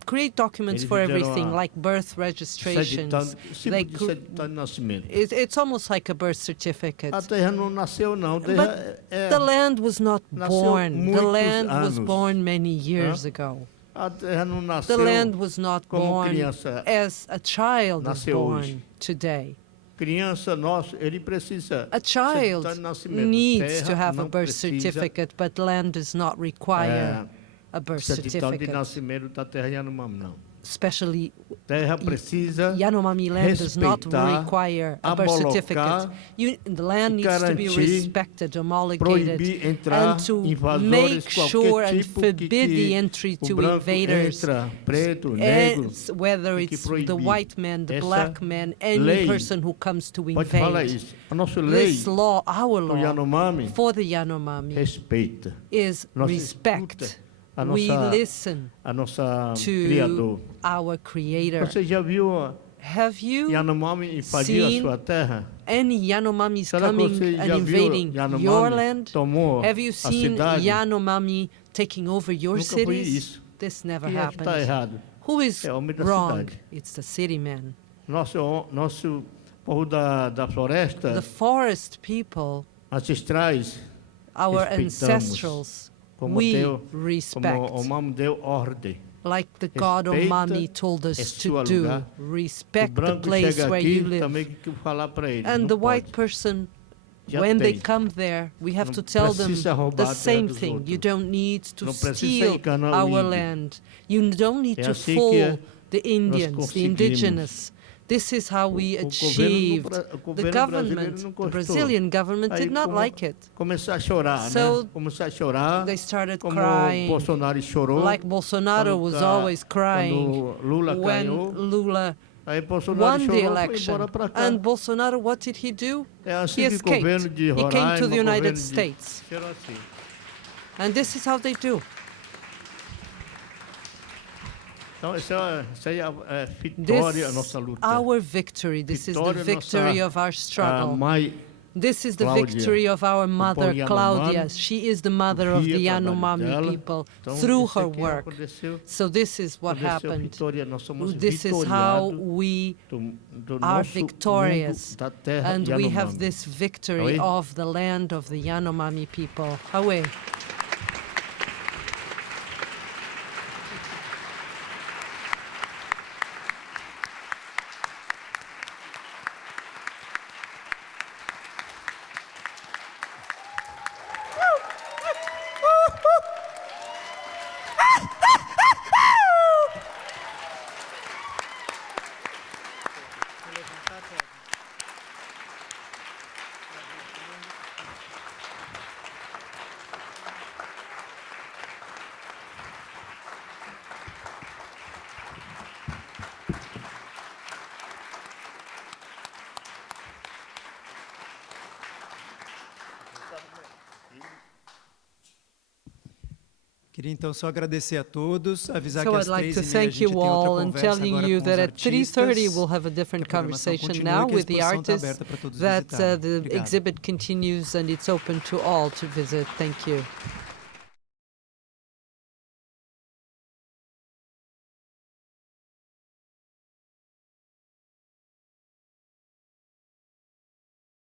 create documents Eles for fizeram everything, a like birth registrations. They Tipo de certidão de nascimento. It's almost like a birth certificate. A terra não nasceu não. But the land was not nasceu born. The muitos land was anos. born many years ago. A terra não The nasceu land was not como born criança. as a child is nasceu born hoje. today. Criança nosso, ele precisa A child certidão de nascimento. needs to Terra have a não birth precisa, certificate, but land does not require a birth certidão de certificate. nascimento da terra Yanomami, não. Especially Terra precisa Yanomami land does not respeitar, require a birth certificate. The land needs to be garantir, respected, homologated, proibir entrar and to invasores, make sure qualquer and tipo forbid the que entry o to branco invaders. entra, preto, negro, Whether tem que it's the proibir. white man, the Essa black man, any lei, person who comes to pode falar invade. isso. A nossa lei This law, our do law, Yanomami for the Yanomami respeita is Nós respect. escuta a We nossa- listen a nossa to Criador. our Creator. Você já viu Have you Yanomami invadir a seen sua terra? any Yanomamis Será que coming você and já viu invading Yanomami your land? tomou Have you a seen cidade? Yanomami taking over your Nunca foi cities? isso. This never Quem é que está happened. errado? Who is É o homem da wrong? cidade. It's the city man. Nosso povo da floresta, The forest people, ancestrais, our respeitamos. ancestrals, como we como respect. o Mamo deu ordem. Like the God Respeita Omami told us esse to seu do. lugar. Respect O the branco place chega where aqui, you live. também que falar para ele. And não the pode. white person, Já when they tem. come there, we have Não to tell them precisa roubar the a terra same dos thing. outros. You don't need to Não precisa steal enganar o our índio. land. You don't need É to assim fool que the Indians, the conseguimos. indigenous. This is how we O achieved. o The governo government, brasileiro não the gostou. Brazilian government Aí did not como- like it. Começou a chorar, So, né? Começou a chorar. They started Como crying, Bolsonaro chorou. like Bolsonaro quando was ca- always crying Quando Lula when ganhou. Lula Aí Bolsonaro won the chorou e foi election. embora para cá. And Bolsonaro, what did he do? É He assim que o escaped. governo de He Roraima, came to the governo United de- States. Será assim. And this is how they do. Então, essa aí é a vitória, a This nossa luta. our victory. This is the Vitória victory nossa, of our A struggle. mãe This is the Cláudia, victory of our mother, Yanomami, Claudia. She is the mother of the via trabalho Yanomami dela. people Então, through isso her aqui work. aconteceu. So this is what Aconteceu happened. vitória, nós somos This is how vitoriados we do are nosso victorious. mundo da terra And we have Yanomami. this victory Away. of the land of the Yanomami people. Away. Queria então só agradecer a todos, avisar So que I'd às like to 3h30 a thank gente you tem outra all and conversa telling agora you com os that at artistas. 3:30 we'll have a Que different a programação conversation continue, now que a with the exposição está artists, aberta para todos that visitarem. the Obrigado. exhibit continues and it's open to all to visit. Thank you.